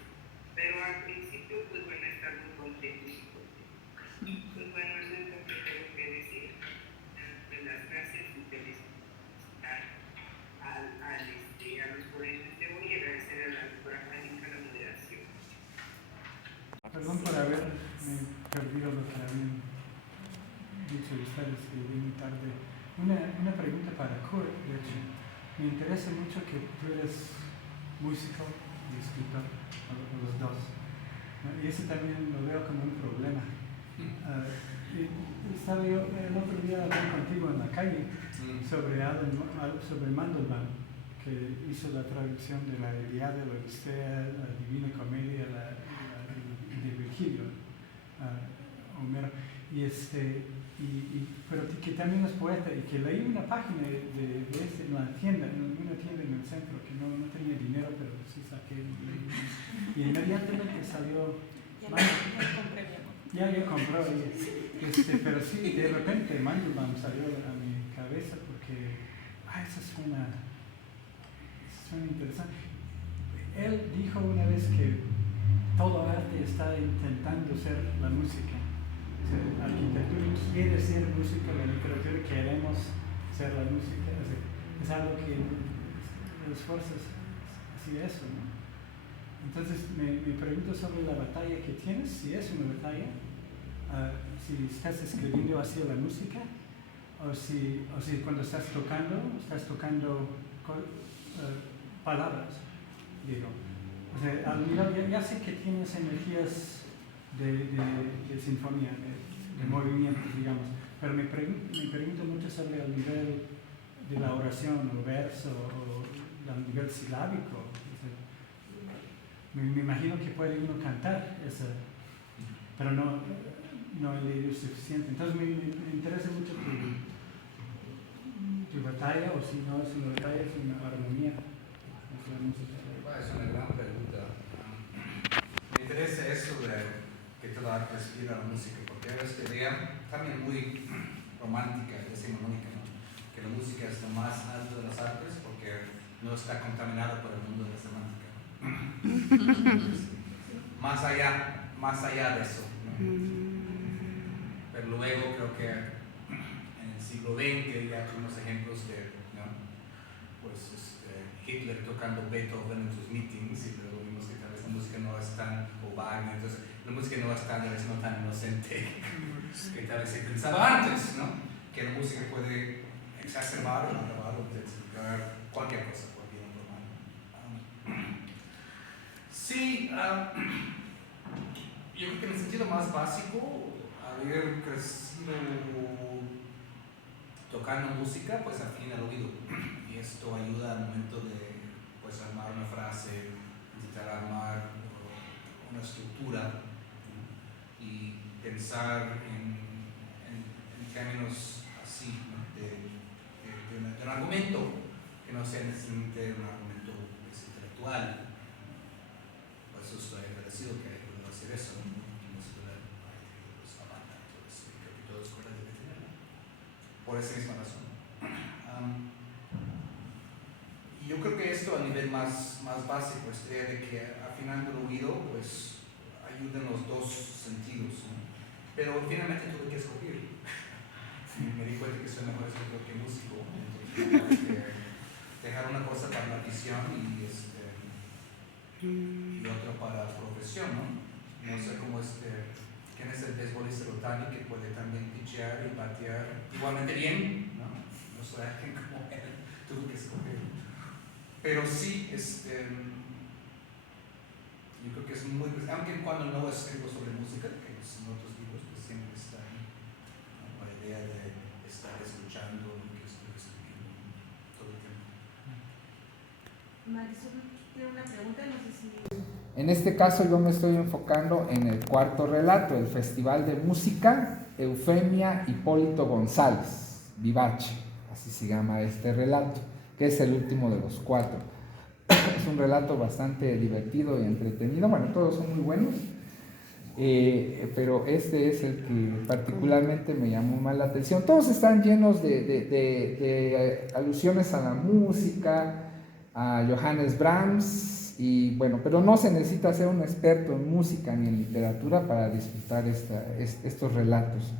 pero al principio pues van a estar muy contentos y contentos. Pues bueno, eso es lo que tengo que decir. Pues las gracias y felicitar a los ponentes de hoy y agradecer a la doctora Mónica la moderación. Perdón por haberme perdido lo que habían dicho ustedes que vine tarde. Una pregunta para Kurt, de hecho. Me interesa mucho que tú eres músico y escritor, o los dos. ¿No? Y eso también lo veo como un problema. Estaba yo el otro día hablando contigo en la calle sobre Mandelbaum, que hizo la traducción de la Ilíada, la Odisea, la Divina Comedia, de Virgilio, Homero, pero que también es poeta, y que leí una página de en una tienda en el centro, que no tenía dinero, pero sí saqué, y inmediatamente salió. Ya yo compré, pero sí, de repente Mandelbaum salió a mi cabeza porque, eso suena interesante. Él dijo una vez que todo arte está intentando ser la música. O sea, la arquitectura quiere ser música, la literatura queremos ser la música. O sea, es algo que los esfuerzos así eso, ¿no? Entonces me pregunto sobre la batalla que tienes, si es una batalla, si estás escribiendo hacia la música, o si cuando estás tocando palabras, digo. O sea, al mirar, ya sé que tienes energías de sinfonía, de movimiento, digamos, pero me pregunto mucho sobre el nivel de la oración, o verso, o el nivel silábico. O sea, me imagino que puede uno cantar esa, pero no he leído suficiente. Entonces me interesa mucho tu batalla, o si no es una batalla, es una armonía. Es una gran pregunta. Me interesa eso de que todo arte respira la música, porque hay esta idea también muy romántica, decimonónica, ¿no? Que la música es lo más alto de las artes porque no está contaminada por el mundo de la semántica. Más allá de eso, ¿no? Pero luego creo que en el siglo XX ya tuvimos ejemplos de, ¿no? Pues Hitler tocando Beethoven en sus meetings, y luego vimos que tal vez la música no es tan, o Wagner, entonces la música no es no tan inocente que tal vez se pensaba antes, ¿no? Que la música puede exacerbar o agravar o intensificar cualquier cosa, cualquier otro mal. Sí, yo creo que en el sentido más básico, haber crecido tocando música, pues afina el oído, y esto ayuda al momento de pues armar una frase, intentar armar una estructura y pensar en términos así, ¿no? de un argumento que no sea necesariamente un argumento intelectual. Por eso estoy agradecido que haya podido hacer eso, ¿no? En la escuela pues Habana, entonces creo que toda escuela debe tenerlo, por esa misma razón. Y yo creo que esto a nivel más básico, esta idea de que afinando el oído, pues ayuda en los dos sentidos, ¿no? Pero finalmente tuve que escoger. Me di cuenta que soy mejor escritor que músico, entonces tuve que dejar una cosa para la visión y otra para la profesión, ¿no? No sé cómo quién es el beisbolista Otani que puede también pitchear y batear igualmente bien, ¿no? No soy alguien como él, tuve que escoger. Pero sí, es muy, aunque cuando no escribo sobre música, que en otros libros pues siempre está ahí, ¿no? La idea de estar escuchando lo que estoy escribiendo todo el tiempo. Marisol tiene una pregunta, no sé si... En este caso yo me estoy enfocando en el cuarto relato, el Festival de Música Eufemia Hipólito González, Vivace, así se llama este relato, que es el último de los 4. Es un relato bastante divertido y entretenido, bueno, todos son muy buenos, pero este es el que particularmente me llamó más la atención. Todos están llenos de alusiones a la música, a Johannes Brahms, y bueno, pero no se necesita ser un experto en música ni en literatura para disfrutar estos relatos.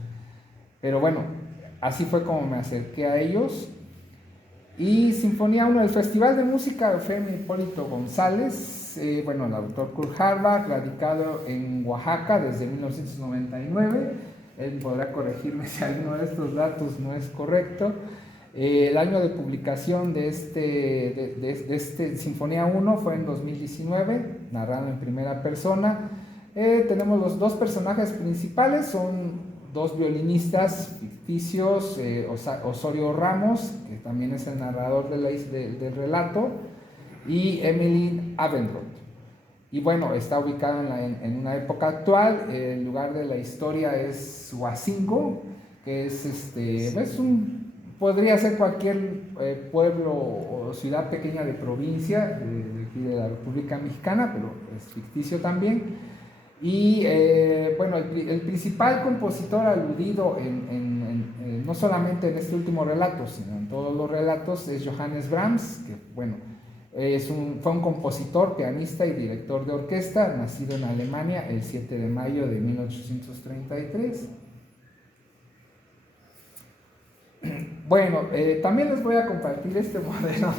Pero bueno, así fue como me acerqué a ellos. Y Sinfonía 1 del Festival de Música Eufemia Hipólito González, bueno, el autor Kurt Harbach, radicado en Oaxaca desde 1999. Él podrá corregirme si alguno de estos datos no es correcto. El año de publicación de este Sinfonía 1 fue en 2019, narrado en primera persona. Tenemos los 2 personajes principales, son 2 violinistas ficticios, Osorio Ramos, que también es el narrador del relato, y Emily Abendroth. Y bueno, está ubicado en una época actual. El lugar de la historia es Huacingo, que es podría ser cualquier pueblo o ciudad pequeña de provincia de la República Mexicana, pero es ficticio también. Y bueno, el principal compositor aludido no solamente en este último relato, sino en todos los relatos, es Johannes Brahms, que bueno, fue un compositor, pianista y director de orquesta, nacido en Alemania el 7 de mayo de 1833. Bueno, también les voy a compartir este modelo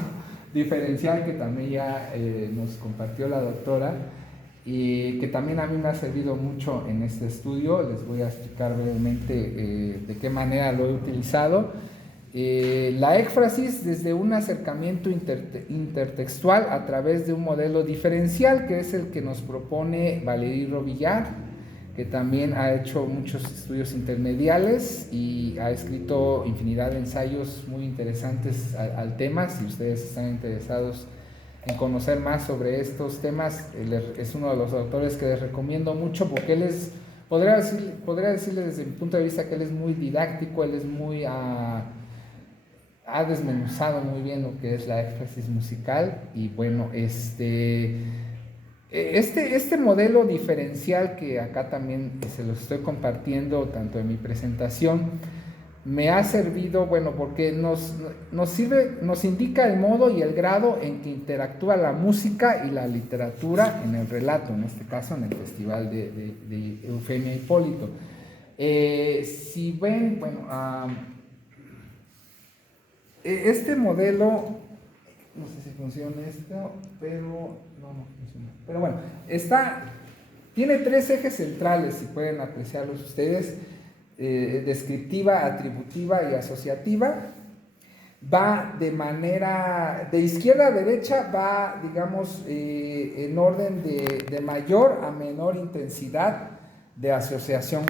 diferencial que también ya nos compartió la doctora y que también a mí me ha servido mucho en este estudio. Les voy a explicar brevemente de qué manera lo he utilizado. La éfrasis desde un acercamiento intertextual a través de un modelo diferencial, que es el que nos propone Valéry Robillard, que también ha hecho muchos estudios intermediales y ha escrito infinidad de ensayos muy interesantes al tema. Si ustedes están interesados en conocer más sobre estos temas, es uno de los autores que les recomiendo mucho, porque él podría decirle desde mi punto de vista que él es muy didáctico, él es muy... ha desmenuzado muy bien lo que es la éfrasis musical. Y bueno, este modelo diferencial que acá también se los estoy compartiendo tanto en mi presentación, me ha servido, bueno, porque nos indica el modo y el grado en que interactúa la música y la literatura en el relato, en este caso en el Festival de Eufemia Hipólito. Si ven, bueno, este modelo, no sé si funciona esto, pero no funciona. Pero bueno, tiene 3 ejes centrales, si pueden apreciarlos ustedes: descriptiva, atributiva y asociativa. Va de izquierda a derecha, va, digamos, en orden de mayor a menor intensidad de asociación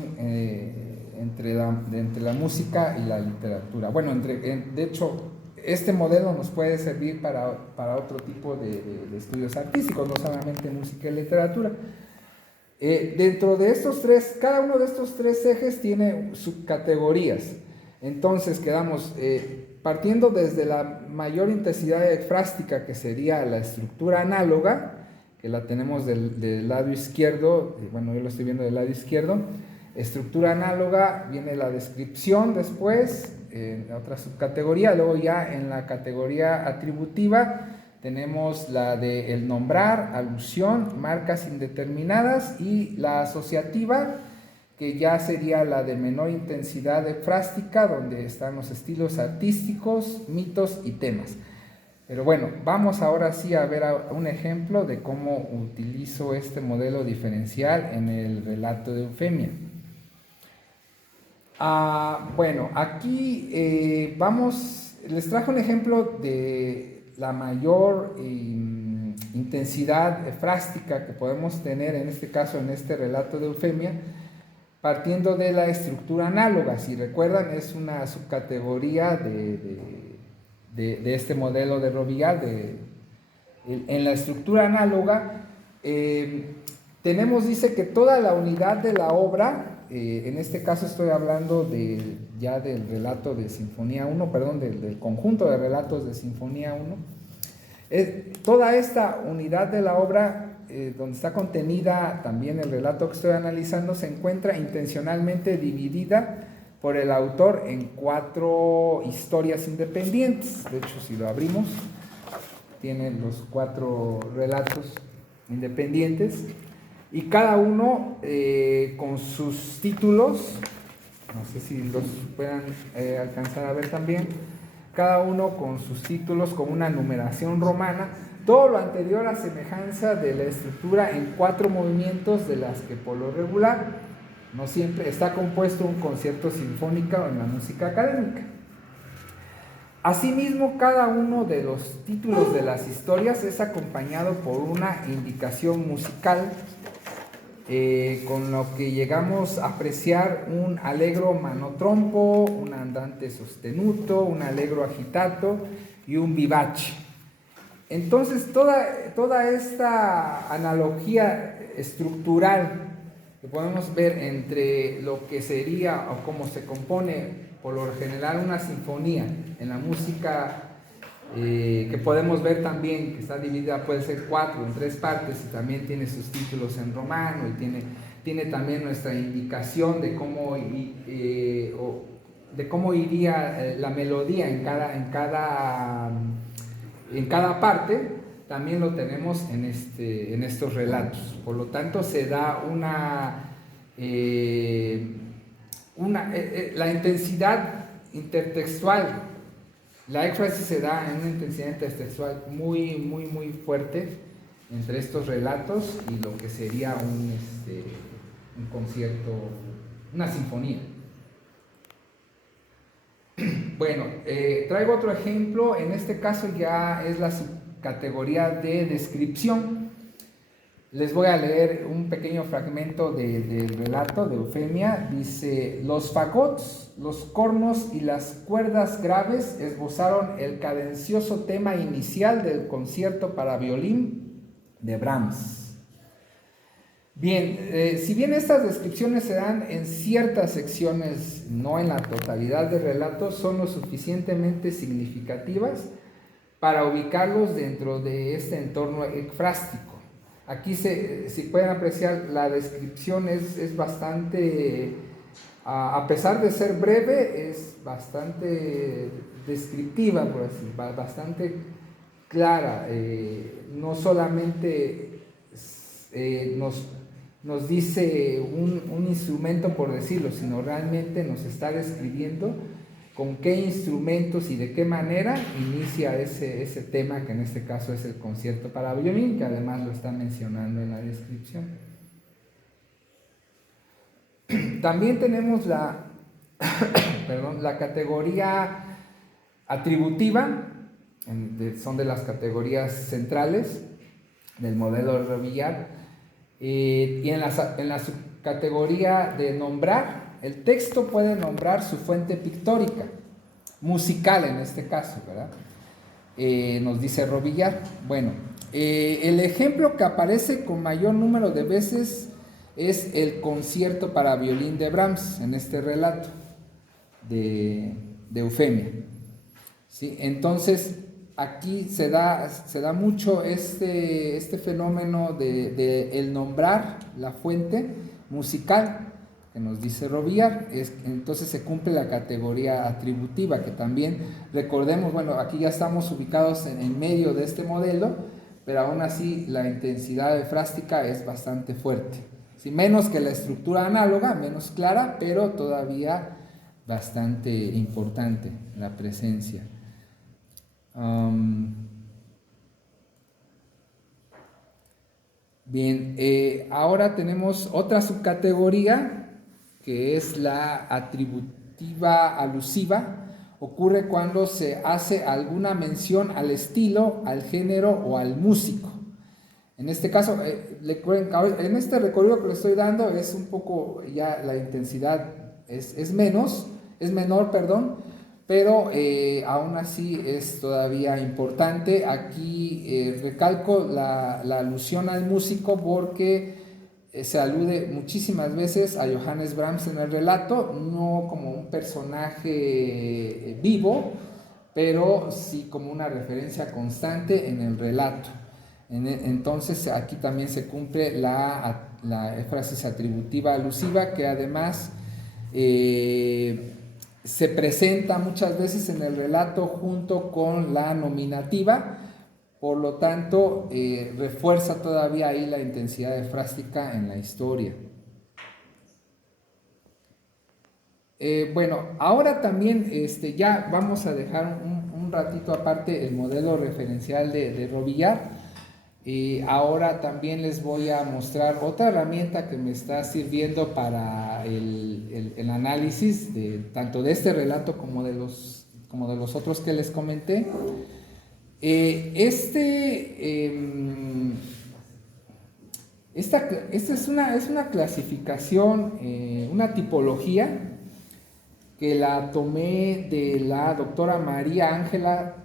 entre la música y la literatura. Bueno, de hecho, este modelo nos puede servir para otro tipo de estudios artísticos, no solamente música y literatura. Dentro de estos 3, cada uno de estos 3 ejes tiene subcategorías. Entonces quedamos partiendo desde la mayor intensidad ekfrástica, que sería la estructura análoga, que la tenemos del lado izquierdo. Bueno, yo lo estoy viendo del lado izquierdo. Estructura análoga, viene la descripción después, otra subcategoría. Luego ya en la categoría atributiva tenemos la de el nombrar, alusión, marcas indeterminadas, y la asociativa, que ya sería la de menor intensidad ekfrástica, donde están los estilos artísticos, mitos y temas. Pero bueno, vamos ahora sí a ver un ejemplo de cómo utilizo este modelo diferencial en el relato de Eufemia. Bueno, aquí les traje un ejemplo de la mayor intensidad frástica que podemos tener en este caso en este relato de Eufemia, partiendo de la estructura análoga. Si recuerdan, es una subcategoría de este modelo de Robiliard. En la estructura análoga tenemos, dice que toda la unidad de la obra, en este caso estoy hablando ya del relato de Sinfonía 1, perdón, del conjunto de relatos de Sinfonía 1, toda esta unidad de la obra, donde está contenida también el relato que estoy analizando, se encuentra intencionalmente dividida por el autor en 4 historias independientes. De hecho, si lo abrimos, tiene los 4 relatos independientes y cada uno con sus títulos, no sé si los puedan alcanzar a ver también, cada uno con sus títulos con una numeración romana. Todo lo anterior a semejanza de la estructura en 4 movimientos, de las que por lo regular no siempre está compuesto un concierto sinfónico en la música académica. Asimismo, cada uno de los títulos de las historias es acompañado por una indicación musical, con lo que llegamos a apreciar un allegro manotrompo, un andante sostenuto, un allegro agitato y un vivace. Entonces, toda esta analogía estructural que podemos ver entre lo que sería o cómo se compone por lo general una sinfonía en la música, que podemos ver también que está dividida, puede ser 4 en 3 partes, y también tiene sus títulos en romano, y tiene también nuestra indicación de cómo iría la melodía en cada parte. También lo tenemos en estos relatos. Por lo tanto, se da la intensidad intertextual, la éfrasis se da en una intensidad intertextual muy, muy, muy fuerte entre estos relatos y lo que sería un concierto, una sinfonía. Bueno, traigo otro ejemplo. En este caso ya es la subcategoría de descripción. Les voy a leer un pequeño fragmento del relato de Eufemia. Dice: los fagots, los cornos y las cuerdas graves esbozaron el cadencioso tema inicial del concierto para violín de Brahms. Bien, si bien estas descripciones se dan en ciertas secciones, no en la totalidad de relatos, son lo suficientemente significativas para ubicarlos dentro de este entorno ekfrástico. Aquí, si pueden apreciar, la descripción es bastante, a pesar de ser breve, es bastante descriptiva, por así decirlo, bastante clara. No solamente nos dice un instrumento, por decirlo, sino realmente nos está describiendo con qué instrumentos y de qué manera inicia ese tema, que en este caso es el concierto para violín, que además lo está mencionando en la descripción. También tenemos la categoría atributiva, son de las categorías centrales del modelo de Robiliard, y en la subcategoría de nombrar, el texto puede nombrar su fuente pictórica, musical en este caso, ¿verdad? Nos dice Robiliard. Bueno, el ejemplo que aparece con mayor número de veces es el concierto para violín de Brahms, en este relato de Eufemia. ¿Sí? Entonces, aquí se da mucho este fenómeno de el nombrar la fuente musical, que nos dice Robiliard. Entonces se cumple la categoría atributiva, que también, recordemos, bueno, aquí ya estamos ubicados en medio de este modelo, pero aún así la intensidad efrástica es bastante fuerte. ¿Sí? Menos que la estructura análoga, menos clara, pero todavía bastante importante la presencia. Bien, ahora tenemos otra subcategoría, que es la atributiva alusiva. Ocurre cuando se hace alguna mención al estilo, al género o al músico. En este caso, en este recorrido que le estoy dando es un poco, ya la intensidad es menor, pero aún así es todavía importante. Aquí recalco la alusión al músico porque se alude muchísimas veces a Johannes Brahms en el relato, no como un personaje vivo, pero sí como una referencia constante en el relato. Entonces aquí también se cumple la éfrasis atributiva alusiva, que además se presenta muchas veces en el relato junto con la nominativa, por lo tanto refuerza todavía ahí la intensidad efrástica en la historia. Bueno, ahora también ya vamos a dejar un ratito aparte el modelo referencial de Robillard. Ahora también les voy a mostrar otra herramienta que me está sirviendo para el análisis tanto de este relato como de los otros que les comenté. Esta es una clasificación, una tipología que la tomé de la doctora María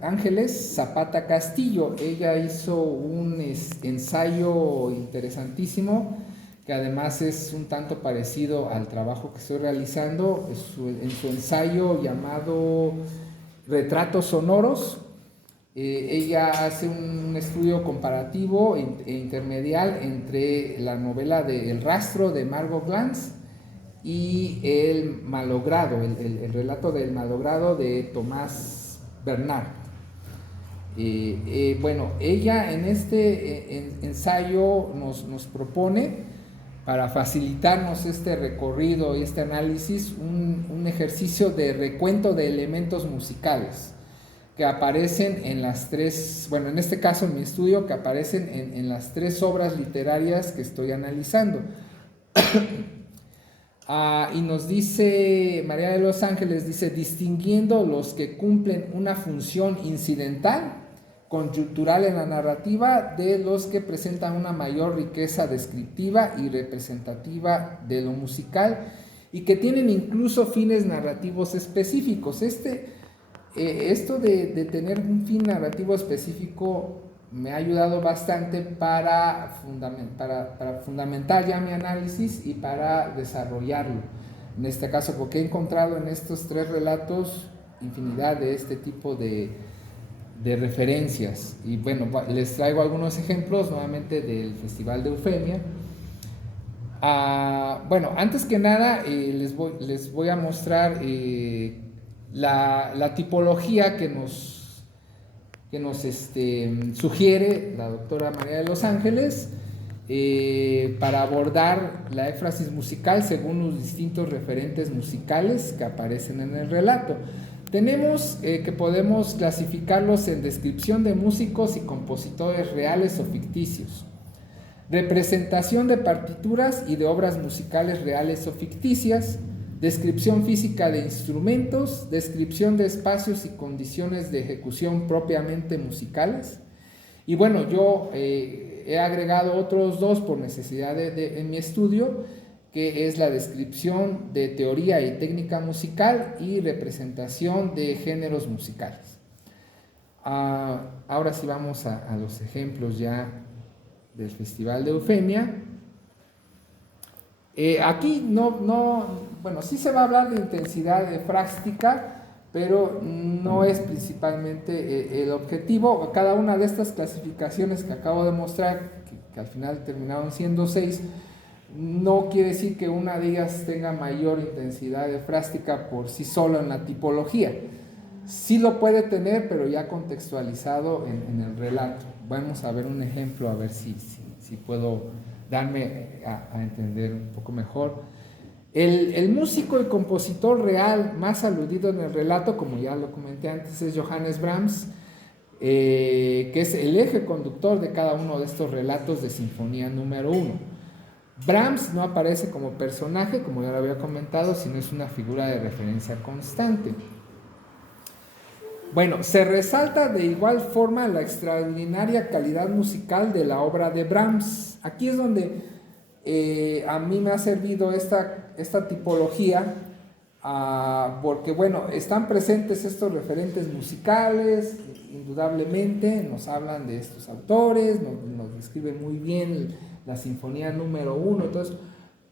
Ángeles Zapata Castillo. Ella hizo un ensayo interesantísimo que además es un tanto parecido al trabajo que estoy realizando en su ensayo llamado Retratos Sonoros. Ella hace un estudio comparativo e intermedial entre la novela de El rastro de Margot Glantz y El malogrado, el relato del malogrado de Tomás Bernard. Bueno, ella en este ensayo nos propone, para facilitarnos este recorrido y este análisis, un ejercicio de recuento de elementos musicales que aparecen en las tres, bueno, en este caso en mi estudio, que aparecen en las tres obras literarias que estoy analizando. Y nos dice María de los Ángeles, dice, distinguiendo los que cumplen una función incidental, coyuntural en la narrativa, de los que presentan una mayor riqueza descriptiva y representativa de lo musical y que tienen incluso fines narrativos específicos. Esto de tener un fin narrativo específico me ha ayudado bastante para fundamentar ya mi análisis y para desarrollarlo. En este caso, porque he encontrado en estos tres relatos infinidad de este tipo de referencias. Y bueno, les traigo algunos ejemplos nuevamente del Festival de Eufemia. Bueno, antes que nada les voy a mostrar la tipología que nos sugiere la doctora María de los Ángeles para abordar la éfrasis musical según los distintos referentes musicales que aparecen en el relato. Tenemos que podemos clasificarlos en descripción de músicos y compositores reales o ficticios, representación de partituras y de obras musicales reales o ficticias, descripción física de instrumentos, descripción de espacios y condiciones de ejecución propiamente musicales. Y bueno, yo he agregado otros dos por necesidad en mi estudio, que es la descripción de teoría y técnica musical y representación de géneros musicales. Ahora sí vamos a los ejemplos ya del Festival de Eufemia. Aquí bueno, sí se va a hablar de intensidad efrástica, pero no es principalmente el objetivo. Cada una de estas clasificaciones que acabo de mostrar, que al final terminaron siendo 6, no quiere decir que una de ellas tenga mayor intensidad efrástica por sí solo en la tipología. Sí lo puede tener, pero ya contextualizado en el relato. Vamos a ver un ejemplo, a ver si puedo darme a entender un poco mejor. El músico y compositor real más aludido en el relato, como ya lo comenté antes, es Johannes Brahms, que es el eje conductor de cada uno de estos relatos de Sinfonía número 1. Brahms no aparece como personaje, como ya lo había comentado, sino es una figura de referencia constante. Bueno, se resalta de igual forma la extraordinaria calidad musical de la obra de Brahms. Aquí es donde a mí me ha servido esta tipología, porque bueno, están presentes estos referentes musicales, indudablemente, nos hablan de estos autores, nos describen muy bien la sinfonía número 1, entonces,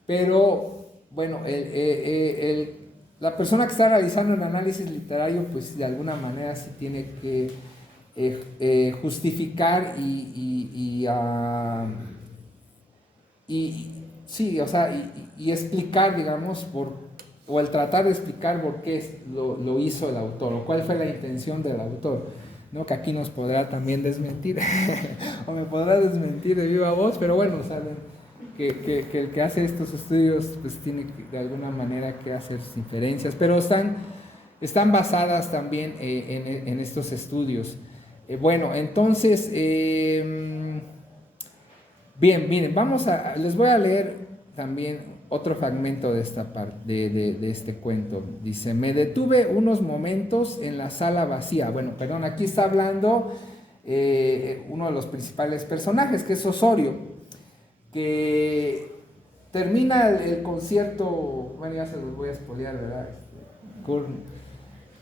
pero bueno, la persona que está realizando un análisis literario, pues de alguna manera sí tiene que justificar y explicar, digamos, o el tratar de explicar por qué lo hizo el autor, o cuál fue la intención del autor, ¿no? Que aquí nos podrá también desmentir, o me podrá desmentir de viva voz, pero bueno, saben que el que hace estos estudios pues tiene de alguna manera que hacer inferencias, pero están basadas también en estos estudios. Bueno, entonces, bien, miren, les voy a leer también otro fragmento de esta parte, de este cuento. Dice: me detuve unos momentos en la sala vacía. Bueno, perdón, aquí está hablando uno de los principales personajes, que es Osorio, que termina el concierto. Bueno, ya se los voy a spoilear, ¿verdad?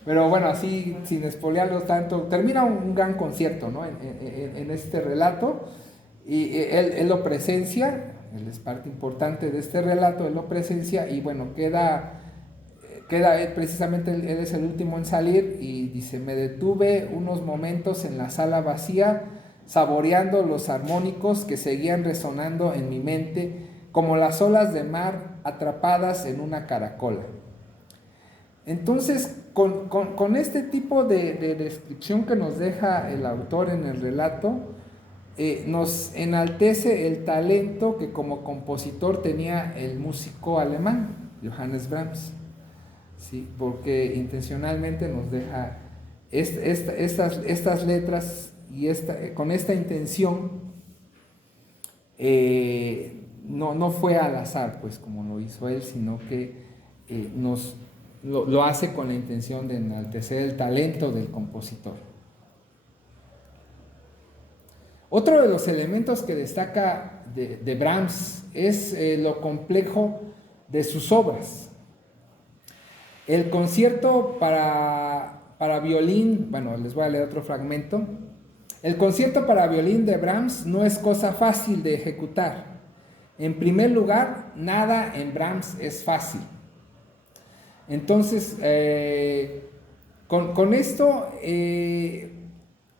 Pero bueno, así, sin spoilearlo tanto, termina un gran concierto, ¿no? En este relato, y él lo presencia. Él es parte importante de este relato, él lo presencia, y bueno, queda precisamente él es el último en salir, y dice: me detuve unos momentos en la sala vacía, saboreando los armónicos que seguían resonando en mi mente como las olas de mar atrapadas en una caracola. Entonces, con este tipo de descripción que nos deja el autor en el relato, nos enaltece el talento que como compositor tenía el músico alemán Johannes Brahms, ¿sí? Porque intencionalmente nos deja estas letras y con esta intención. No fue al azar, pues, como lo hizo él, sino que lo hace con la intención de enaltecer el talento del compositor. Otro de los elementos que destaca de Brahms es lo complejo de sus obras. El concierto para violín, bueno, les voy a leer otro fragmento. El concierto para violín de Brahms no es cosa fácil de ejecutar. En primer lugar, nada en Brahms es fácil. Entonces, con esto...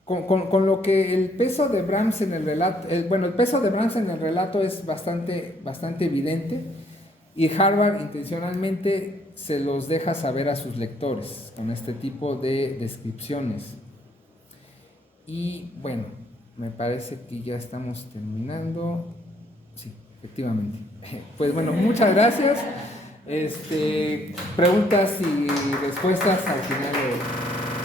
Con lo que el peso de Brahms en el relato, el peso de Brahms en el relato es bastante evidente, y Harvard intencionalmente se los deja saber a sus lectores con este tipo de descripciones. Y bueno, me parece que ya estamos terminando. Sí, efectivamente. Pues bueno, muchas gracias. Preguntas y respuestas al final de